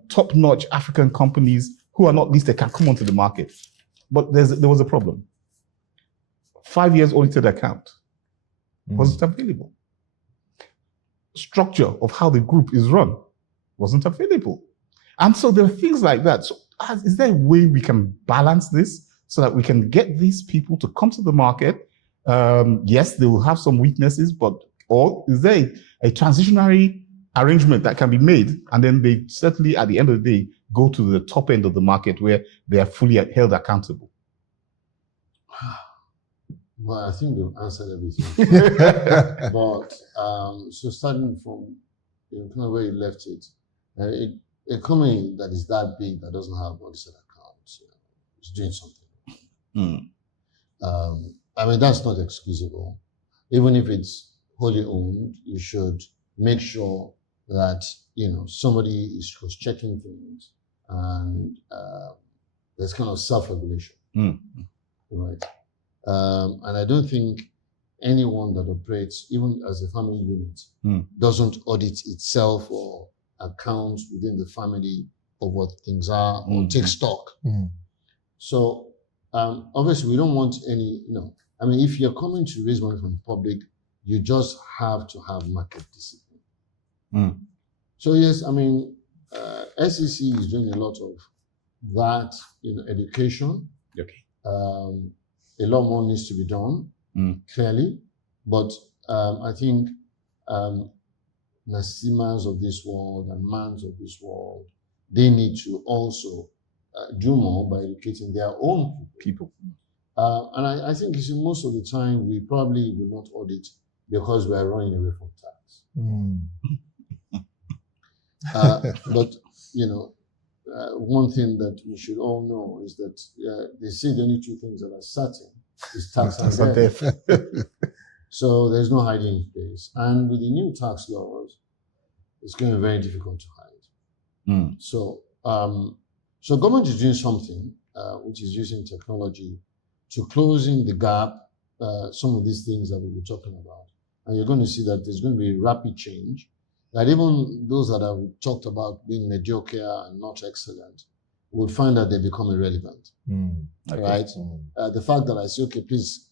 top-notch African companies who are not listed can come onto the market. But there was a problem. 5 years audited account wasn't available. Structure of how the group is run wasn't available. And so there are things like that. So is there a way we can balance this so that we can get these people to come to the market? Yes, they will have some weaknesses, or is there a transitionary arrangement that can be made, and then they certainly, at the end of the day, go to the top end of the market where they are fully held accountable? Well, I think you've answered everything. But so starting from kind of where you left it, a company that is that big that doesn't have audited accounts is doing something. I mean, that's not excusable. Even if it's wholly owned, you should make sure that somebody is checking things, and there's kind of self-regulation, right? And I don't think anyone that operates, even as a family unit, doesn't audit itself or accounts within the family of what things are, or take stock. So obviously, we don't want any. I mean, if you're coming to raise money from the public, you just have to have market discipline. So yes, I mean, SEC is doing a lot of that education. Okay. A lot more needs to be done, clearly, but I think Nasimas of this world and Mans of this world, they need to also do more by educating their own people. And I think most of the time we probably will not audit because we are running away from tax. But one thing that we should all know is that they say the only two things that are certain is tax and death. So there's no hiding place. And with the new tax laws, it's going to be very difficult to hide. So government is doing something which is using technology to closing the gap, some of these things that we were talking about. And you're going to see that there's going to be rapid change, that even those that have talked about being mediocre and not excellent will find that they become irrelevant, right? The fact that I say, okay, please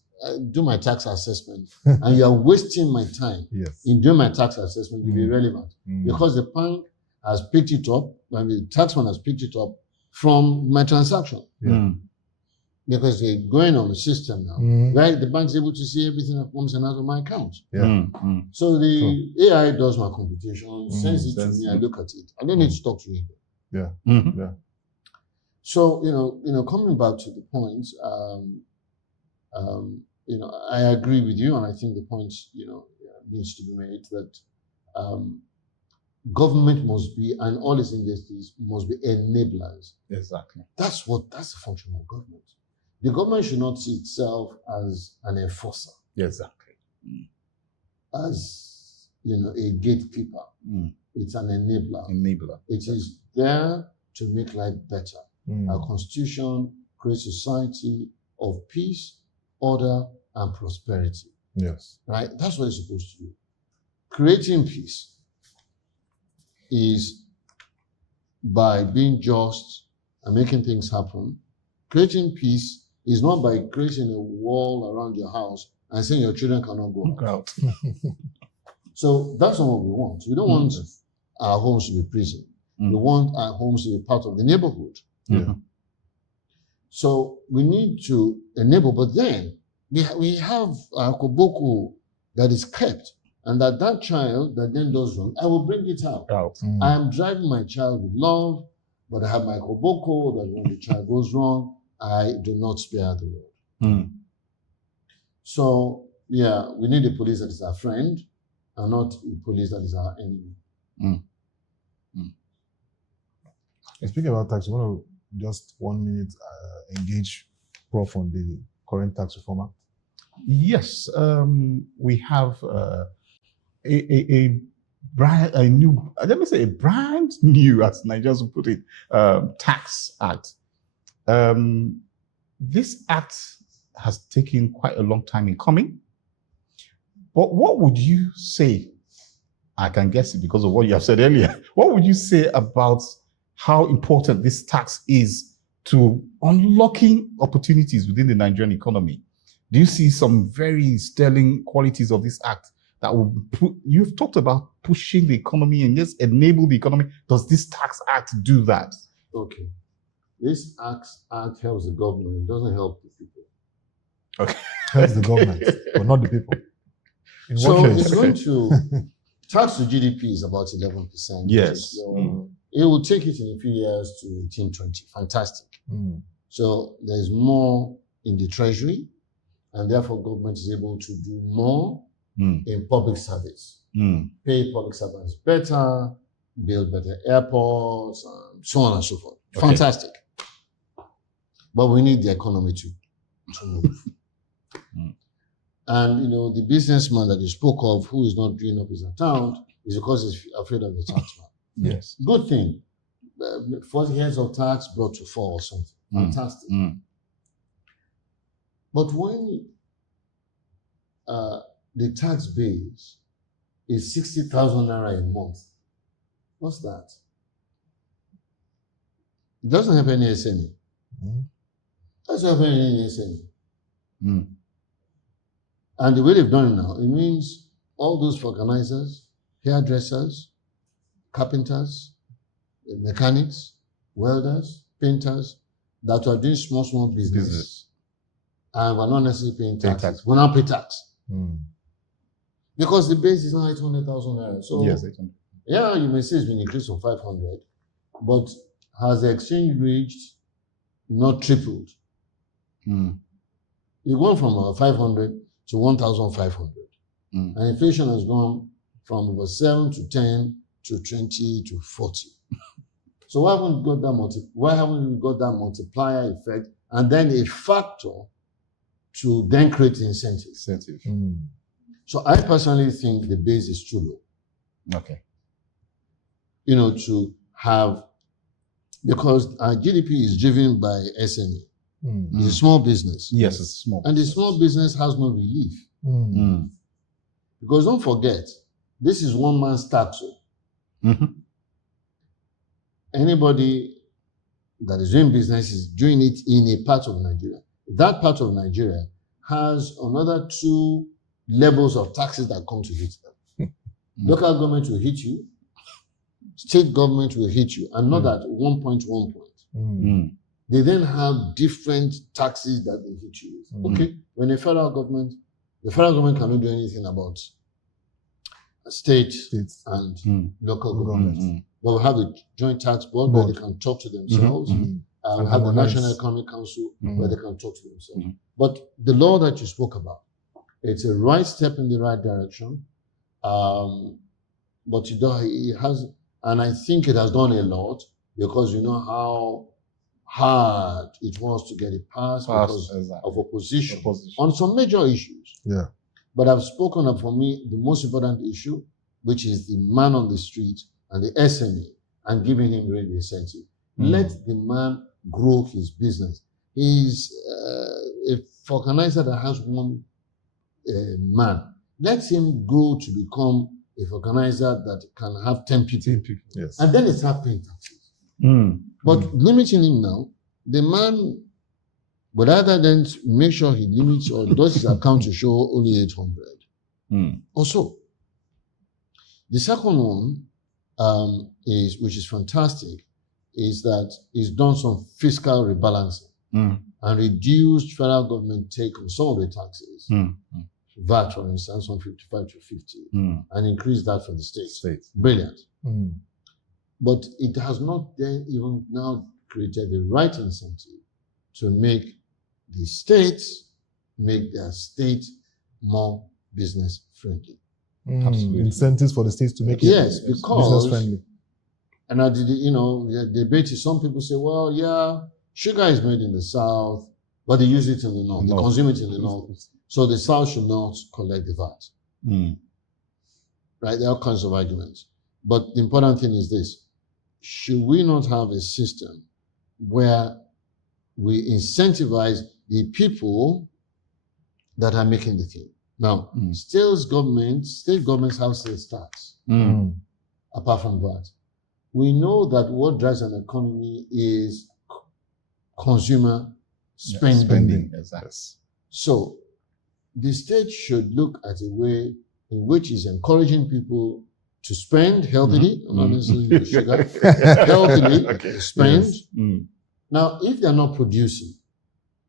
do my tax assessment, and you are wasting my time in doing my tax assessment, will be irrelevant because the bank has picked it up, and the taxman has picked it up from my transaction. Because they're going on the system now, right? The bank's able to see everything that comes in out of my account. So the AI does my computation, sends it to me, I look at it. I don't need to talk to him. So, coming back to the point, I agree with you, and I think the point, needs to be made that government must be, and all its industries must be enablers. Exactly. That's the function of government. The government should not see itself as an enforcer. Exactly. As a gatekeeper. It's an enabler. It is there to make life better. Our constitution creates a society of peace, order, and prosperity. Yes. Right? That's what it's supposed to do. Creating peace is by being just and making things happen. Creating peace is not by creating a wall around your house and saying your children cannot go out. So that's not what we want. We don't want our homes to be prison. We want our homes to be part of the neighborhood. So we need to enable, but then we have a koboko that is kept, and that child that then does wrong, I will bring it out. I am driving my child with love, but I have my koboko that when the child goes wrong, I do not spare the road. So, we need a police that is our friend and not a police that is our enemy. And speaking about tax, you want to just 1 minute engage Prof on the current tax reform act? Yes, we have a brand new, as Nigerians would put it, tax act. This act has taken quite a long time in coming. But what would you say? I can guess it because of what you have said earlier. What would you say about how important this tax is to unlocking opportunities within the Nigerian economy? Do you see some very sterling qualities of this act that will put, you've talked about pushing the economy and just enable the economy. Does this tax act do that? Okay. This act helps the government, it doesn't help the people. Okay. Helps the government, but not the people. In So what it's case? going to, tax to GDP is about 11%. Yes. It will take it in a few years to 18-20. Fantastic. So there's more in the treasury, and therefore government is able to do more in public service. Pay public servants better, build better airports, and so on and so forth. Okay. Fantastic. But we need the economy to move. And the businessman that you spoke of who is not doing up his account is because he's afraid of the tax man. Yes. Good thing. 40 heads of tax brought to 4 or something. Fantastic. But when the tax base is 60,000 naira a month, what's that? It doesn't have any SME. Doesn't have any SME. And the way they've done it now, it means all those organizers, hairdressers, carpenters, mechanics, welders, painters that are doing small business. And we're not necessarily paying taxes. We're not paying tax. Because the base is now 800,000 naira. So, yes, 800. Yeah, you may say it's been increased from 500, but has the exchange rate not tripled? It went from 500 to 1,500. And inflation has gone from over 7 to 10 to 20 to 40. So why haven't we got that multiplier effect and then a factor to then create incentives? So I personally think the base is too low. Okay. To have, because our GDP is driven by SME. It's a small business. Yes, it's small. And the small business has no relief. Because don't forget, this is one man's tax. Anybody that is doing business is doing it in a part of Nigeria. That part of Nigeria has another 2 levels of taxes that come to hit them. Local government will hit you, state government will hit you, and not at 1 point. They then have different taxes that they hit you with. Okay, when the federal government cannot do anything about state and local government. But we have a joint tax board where they can talk to themselves. We have the National Economic Council where they can talk to themselves. But the law that you spoke about, it's a right step in the right direction. But it has, and I think it has done a lot because you know how hard it was to get it passed because of opposition on some major issues. Yeah. But I've spoken of, for me, the most important issue, which is the man on the street and the SME, and giving him great incentive. Let the man grow his business. He's a organizer that has one man. Let him grow to become a organizer that can have 10 people. Yes. And then it's happening taxes. But limiting him now, the man would either then make sure he limits or does his account to show only 800 or so. The second one which is fantastic, is that he's done some fiscal rebalancing and reduced federal government take on some of the taxes. VAT, for instance, from 55 to 50, and increased that for the state. Brilliant. But it has not then even now created the right incentive to make the states make their state more business friendly. Absolutely. Incentives for the states to make it because business friendly. And I did, the debate is some people say, well, yeah, sugar is made in the south, but they use it in the north. They consume it in the north. So the south should not collect the VAT. Right? There are all kinds of arguments. But the important thing is this: should we not have a system where we incentivize the people that are making the thing. Now, state governments have sales tax, apart from that. We know that what drives an economy is consumer spending. Exactly. So, the state should look at a way in which is encouraging people to spend healthily, not necessarily with sugar, healthily, spend. Yes. Now, if they're not producing,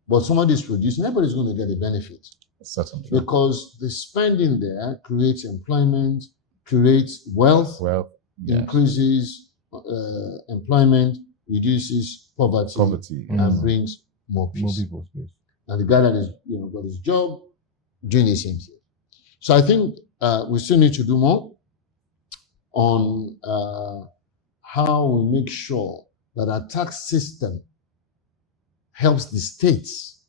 but somebody is producing, everybody's going to get a benefit. Certainly. Because the spending there creates employment, creates wealth, increases employment, reduces poverty, and brings more peace. More people, please. And the guy that is, got his job doing the same thing. So I think we still need to do more on how we make sure that our tax system helps the states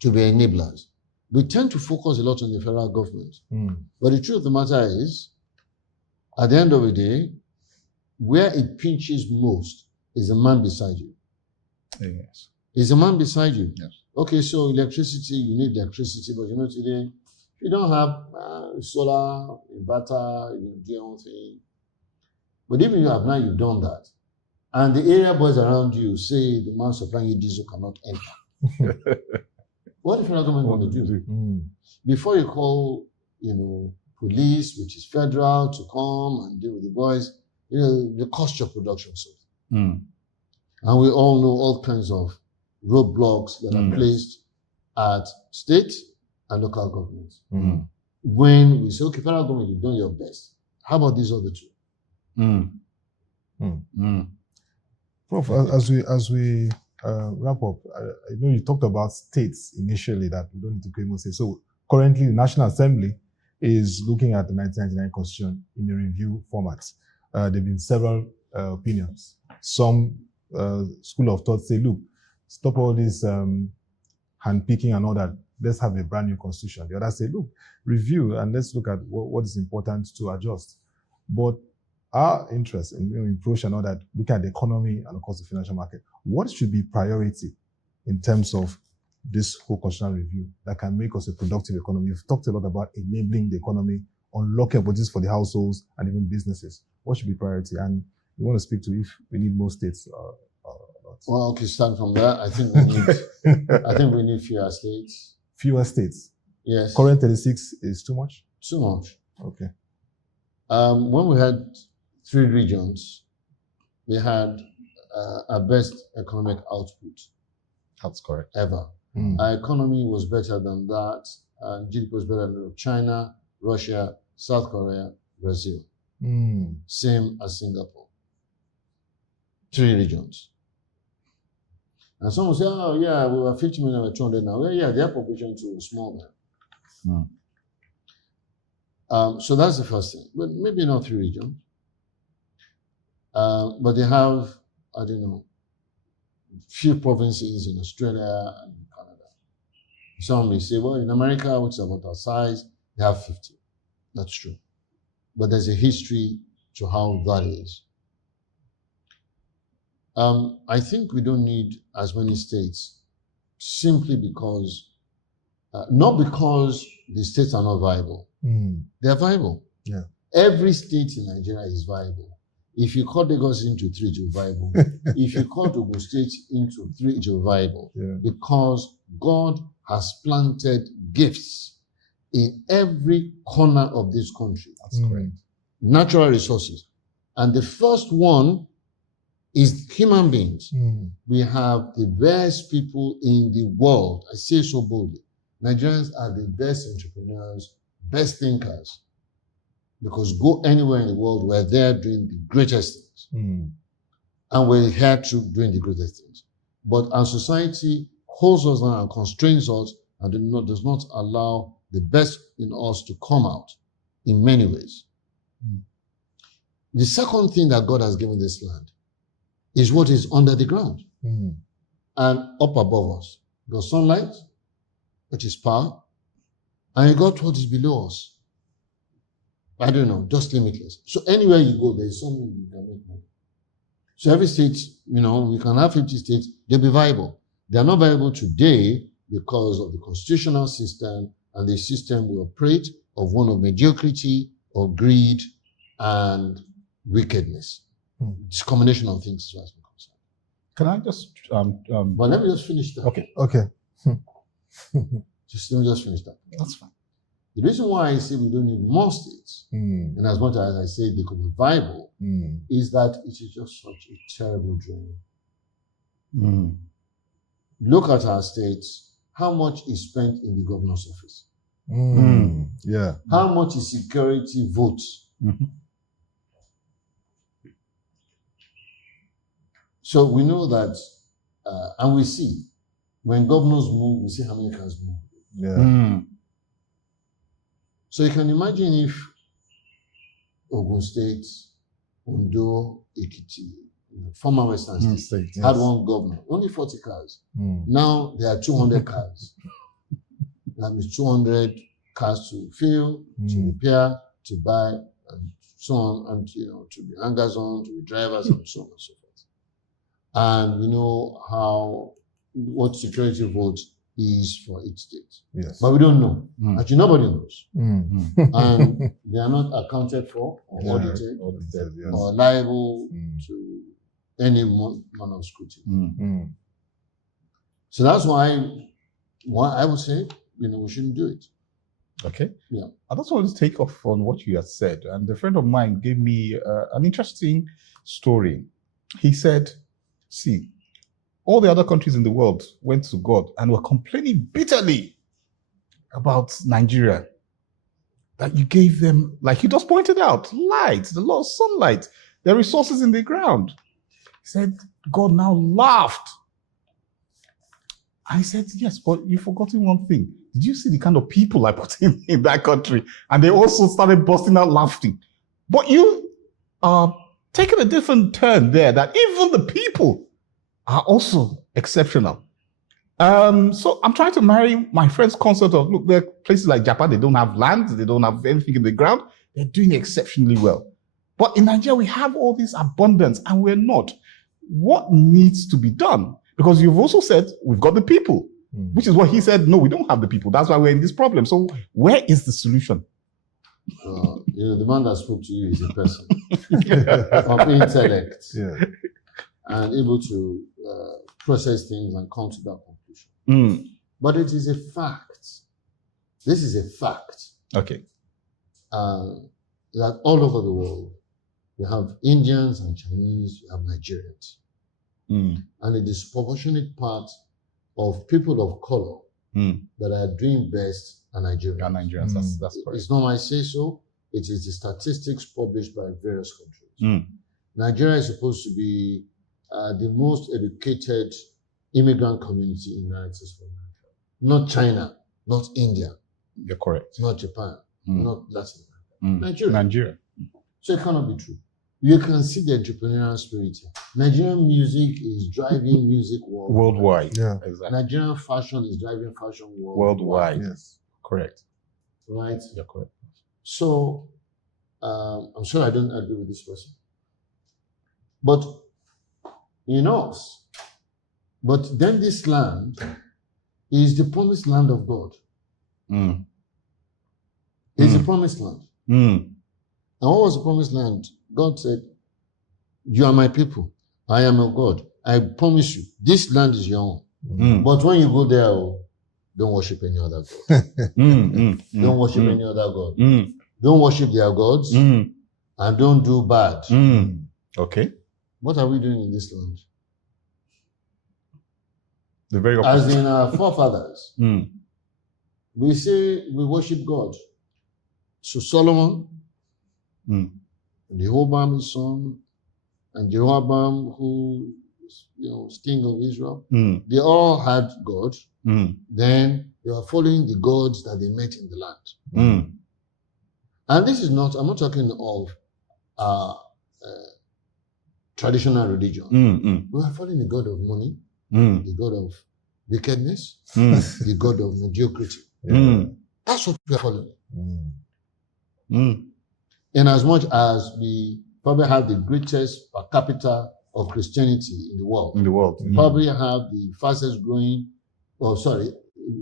to be enablers. We tend to focus a lot on the federal government. But the truth of the matter is, at the end of the day, where it pinches most is the man beside you. Yes. Is the man beside you. Yes. Okay, so electricity, you need electricity, but today, if you don't have solar, inverter, you do your own thing. But even you have now, you've done that. And the area boys around you say the man supplying you diesel cannot enter. What the federal government want to do? Before you call, police, which is federal, to come and deal with the boys, the cost of production. So. And we all know all kinds of roadblocks that are placed at state and local governments. When we say, okay, federal government, you've done your best. How about these other two? Prof, as we wrap up, I know you talked about states initially, that we don't need to create more states. So currently, the National Assembly is looking at the 1999 Constitution in a review format. There have been several opinions. Some school of thought say, look, stop all this handpicking and all that. Let's have a brand new constitution. The others say, look, review and let's look at what is important to adjust. But our interest in Proshare and all that, looking at the economy and of course the financial market, what should be priority in terms of this whole constitutional review that can make us a productive economy? You've talked a lot about enabling the economy, unlocking opportunities for the households and even businesses. What should be priority? And we want to speak to if we need more states. Well, okay, start from that. I think we need fewer states. Fewer states. Yes. Current 36 is too much? Too much. Okay. When we had 3 regions, we had our best economic output. That's correct. Ever. Our economy was better than that. GDP was better than China, Russia, South Korea, Brazil. Same as Singapore. 3 regions. And some will say, oh, yeah, we were 50 million, we're 200 now. Well, yeah, their population too is small now. So that's the first thing. But maybe not 3 regions. But they have, I don't know, few provinces in Australia and Canada. Some may say, well, in America, which is about our size, they have 50. That's true. But there's a history to how that is. I think we don't need as many states simply because, not because the states are not viable. They are viable. Yeah. Every state in Nigeria is viable. If you cut Lagos into 3, it will be viable. If you cut Ogun State into 3, it will be viable. Yeah. Because God has planted gifts in every corner of this country. That's great. Natural resources. And the first one is human beings. We have the best people in the world. I say so boldly. Nigerians are the best entrepreneurs, best thinkers. Because go anywhere in the world, we're there doing the greatest things. And we're here to doing the greatest things. But our society holds us down and constrains us and does not allow the best in us to come out in many ways. The second thing that God has given this land is what is under the ground and up above us. You got sunlight, which is power, and you got what is below us. I don't know, just limitless. So anywhere you go, there is something you can make money. So every state, we can have 50 states, they'll be viable. They are not viable today because of the constitutional system, and the system we operate of one of mediocrity, of greed, and wickedness. It's a combination of things as far as I'm concerned. Can I just But let me just finish that. Okay. Okay. Let me just finish that. That's fine. The reason why I say we don't need more states, and as much as I say they could be viable, is that it is just such a terrible dream. Look at our states. How much is spent in the governor's office? Yeah. How much is security votes? So we know that, and we see, when governors move, we see how many cars move. Yeah. So you can imagine if Ogun State, Ondo, Ekiti, former Western State, had one governor, only 40 cars. Now there are 200 cars. That means 200 cars to fill, to repair, to buy, and so on, and to be hangers on, to be drivers, and so on and so forth. And we know what security vote is for each state. Yes. But we don't know. Actually, nobody knows. And they are not accounted for or audited yes. or liable to any manner of scrutiny. So that's why I would say, we shouldn't do it. Okay. Yeah. I just want to take off on what you had said. And a friend of mine gave me an interesting story. He said, see, all the other countries in the world went to God and were complaining bitterly about Nigeria. That you gave them, like you just pointed out, light, the law of sunlight, the resources in the ground. He said, God now laughed. I said, yes, but you've forgotten one thing. Did you see the kind of people I put in that country? And they also started busting out laughing. But you are taking a different turn there, that even the people are also exceptional. So I'm trying to marry my friend's concept of, look, there are places like Japan, they don't have land, they don't have anything in the ground. They're doing exceptionally well. But in Nigeria, we have all this abundance and we're not. What needs to be done? Because you've also said, we've got the people, which is what he said, no, we don't have the people. That's why we're in this problem. So where is the solution? The man that spoke to you is a person of intellect and able to process things and come to that conclusion. But it is a fact. This is a fact. Okay. That all over the world, you have Indians and Chinese, you have Nigerians. And a disproportionate part of people of color that are doing best are Nigerians. That's correct. It's not my say so. It is the statistics published by various countries. Nigeria is supposed to be the most educated immigrant community in the United States of America. Not China, not India. You're correct. Not Japan, not Latin America. Nigeria. So it cannot be true. You can see the entrepreneurial spirit here. Nigerian music is driving music worldwide. Yeah, exactly. Nigerian fashion is driving fashion worldwide. Yes. Correct. Right? You're correct. So, I'm sure I don't agree with this person. But but then this land is the promised land of God. It's the promised land. And what was the promised land? God said, you are my people. I am your God. I promise you, this land is your own. But when you go there, don't worship any other God. Don't worship any other God. Don't worship their gods. And don't do bad. Okay. What are we doing in this land? The very opposite. As in our forefathers, we say we worship God. So Solomon, Rehoboam his son, and Jeroboam, who was king of Israel, they all had God. Then they were following the gods that they met in the land. And this is not, I'm not talking of traditional religion. We are following the God of money, the God of wickedness, the God of mediocrity. That's what we are following. In as much as we probably have the greatest per capita of Christianity in the world. In the world. We probably have the fastest growing,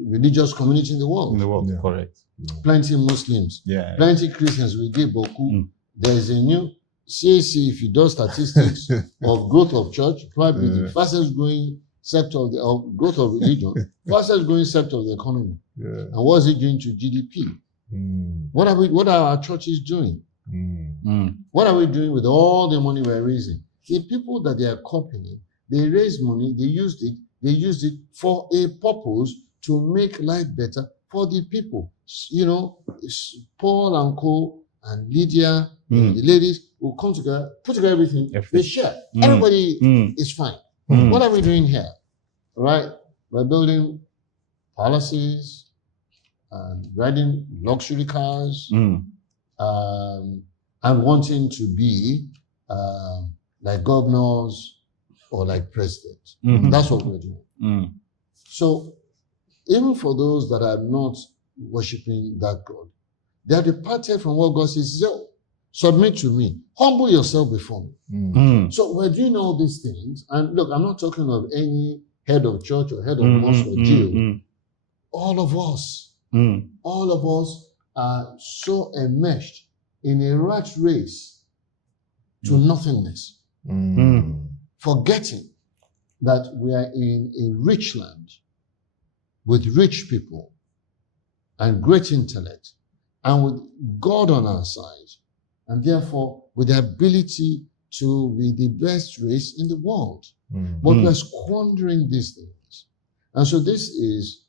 religious community in the world. In the world, Yeah. correct. Plenty Muslims, Yeah. plenty Christians. We give Boku. Mm. There is a new CAC, if you do statistics of growth of church, probably the fastest growing sector of growth of religion, fastest growing sector of the economy. Yeah. And what is it doing to GDP? What are our churches doing? What are we doing with all the money we're raising? The people that they are copying, they raise money, they used it for a purpose to make life better for the people. You know, Paul and Co. and Lydia, the ladies will come together, put together everything, they share. Everybody is fine. What are we doing here? Right? We're building policies and riding luxury cars and wanting to be like governors or like presidents. That's what we're doing. So even for those that are not worshiping that God, they are departed from what God says. So submit to me, humble yourself before me. So we're doing all these things, and look, I'm not talking of any head of church or head of mosque or jail. All of us are so enmeshed in a rat race to nothingness, forgetting that we are in a rich land with rich people and great intellect and with God on our side, and therefore with the ability to be the best race in the world. But we're squandering these things. And so this is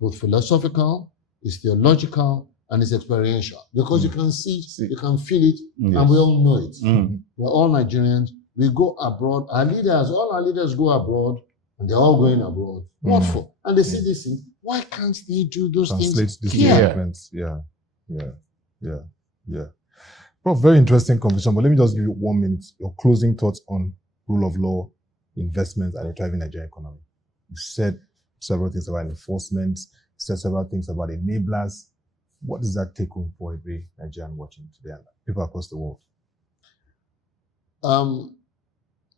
both philosophical, is theological, and is experiential. Because you can see, you can feel it, and we all know it. We're all Nigerians. We go abroad. All our leaders go abroad, and they're all going abroad. What for? And they see this thing. Why can't they do those things here? Yeah. Prof, very interesting conversation, but let me just give you 1 minute, your closing thoughts on rule of law, investments, and a thriving Nigerian economy. You said several things about enforcement, said several things about enablers. What does that take home for every Nigerian watching today and people across the world?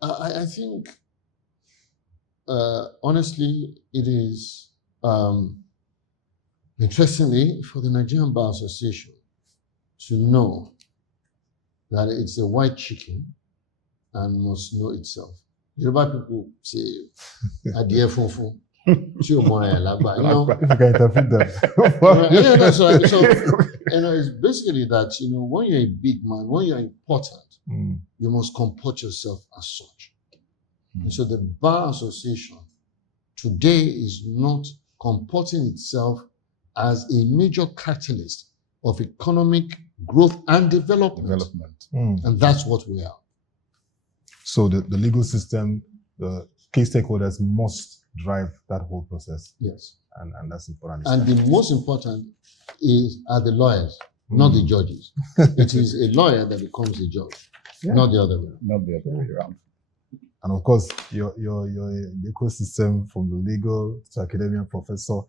I think, honestly, it is, interestingly, for the Nigerian Bar Association to know that it's a white chicken and must know itself. Yoruba people say, "Adie funfun." If you can interpret that. So it's basically that, when you're a big man, when you're important, you must comport yourself as such. And so the Bar Association today is not comporting itself as a major catalyst of economic growth and development. And that's what we are. So the legal system, the key stakeholders must drive that whole process. Yes. And that's important. And the most important are the lawyers, not the judges. It is a lawyer that becomes a judge, not the other way. Not the other way around. And of course, your ecosystem from the legal to academia professor.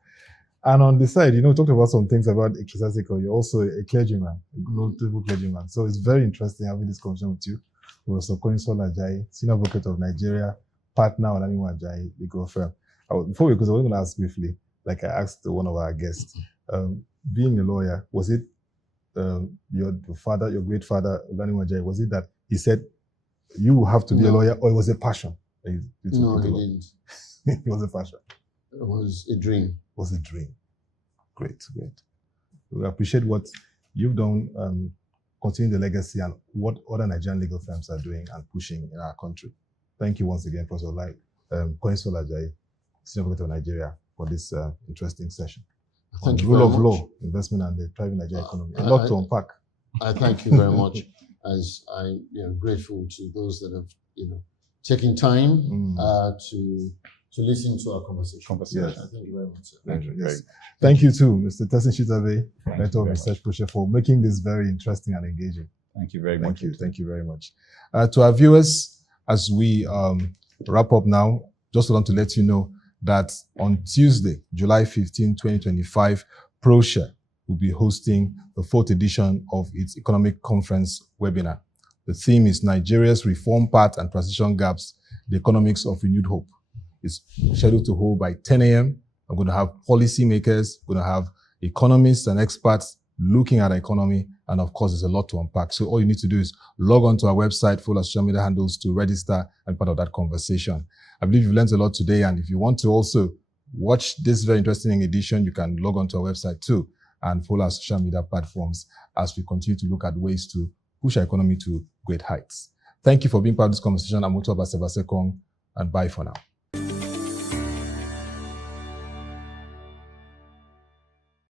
And on the side, talked about some things about ecclesiastical. You're also a clergyman, a notable clergyman. So it's very interesting having this conversation with you. Professor Konyinsola Ajayi, Senior Advocate of Nigeria, partner Olaniwu Ajayi legal firm. Before we go, I was going to ask briefly, like I asked one of our guests, being a lawyer, was it your great father, Olaniwu Ajayi, was it that he said, you have to be a lawyer, or it was a passion? No, he didn't. It was a passion. It was a dream. It was a dream. Great. We appreciate what you've done, continuing the legacy and what other Nigerian legal firms are doing and pushing in our country. Thank you once again, Professor Konyinsola Ajayi, Senior Advocate of Nigeria, for this interesting session. Thank you. Rule of law, investment, and the thriving Nigerian economy. A lot to unpack. I thank you very much, as I am grateful to those that have taken time to listen to our conversation. Yes. Thank you very much, sir. Yes. Thank you too, Mr. Tessin Shitabe, Director of Research Proshare, for making this very interesting and engaging. Thank you very much. Thank you very much. To our viewers, as we wrap up now, just want to let you know that on Tuesday, July 15, 2025, Proshare will be hosting the 4th edition of its economic conference webinar. The theme is Nigeria's Reform Path and Transition Gaps, the Economics of Renewed Hope. It's scheduled to hold by 10 a.m. I'm going to have policymakers, we're going to have economists and experts looking at the economy. And of course, there's a lot to unpack. So all you need to do is log on to our website, follow our social media handles to register and be part of that conversation. I believe you've learned a lot today. And if you want to also watch this very interesting edition, you can log on to our website too and follow our social media platforms as we continue to look at ways to push our economy to great heights. Thank you for being part of this conversation. I'm Mutu Abasekong, and bye for now.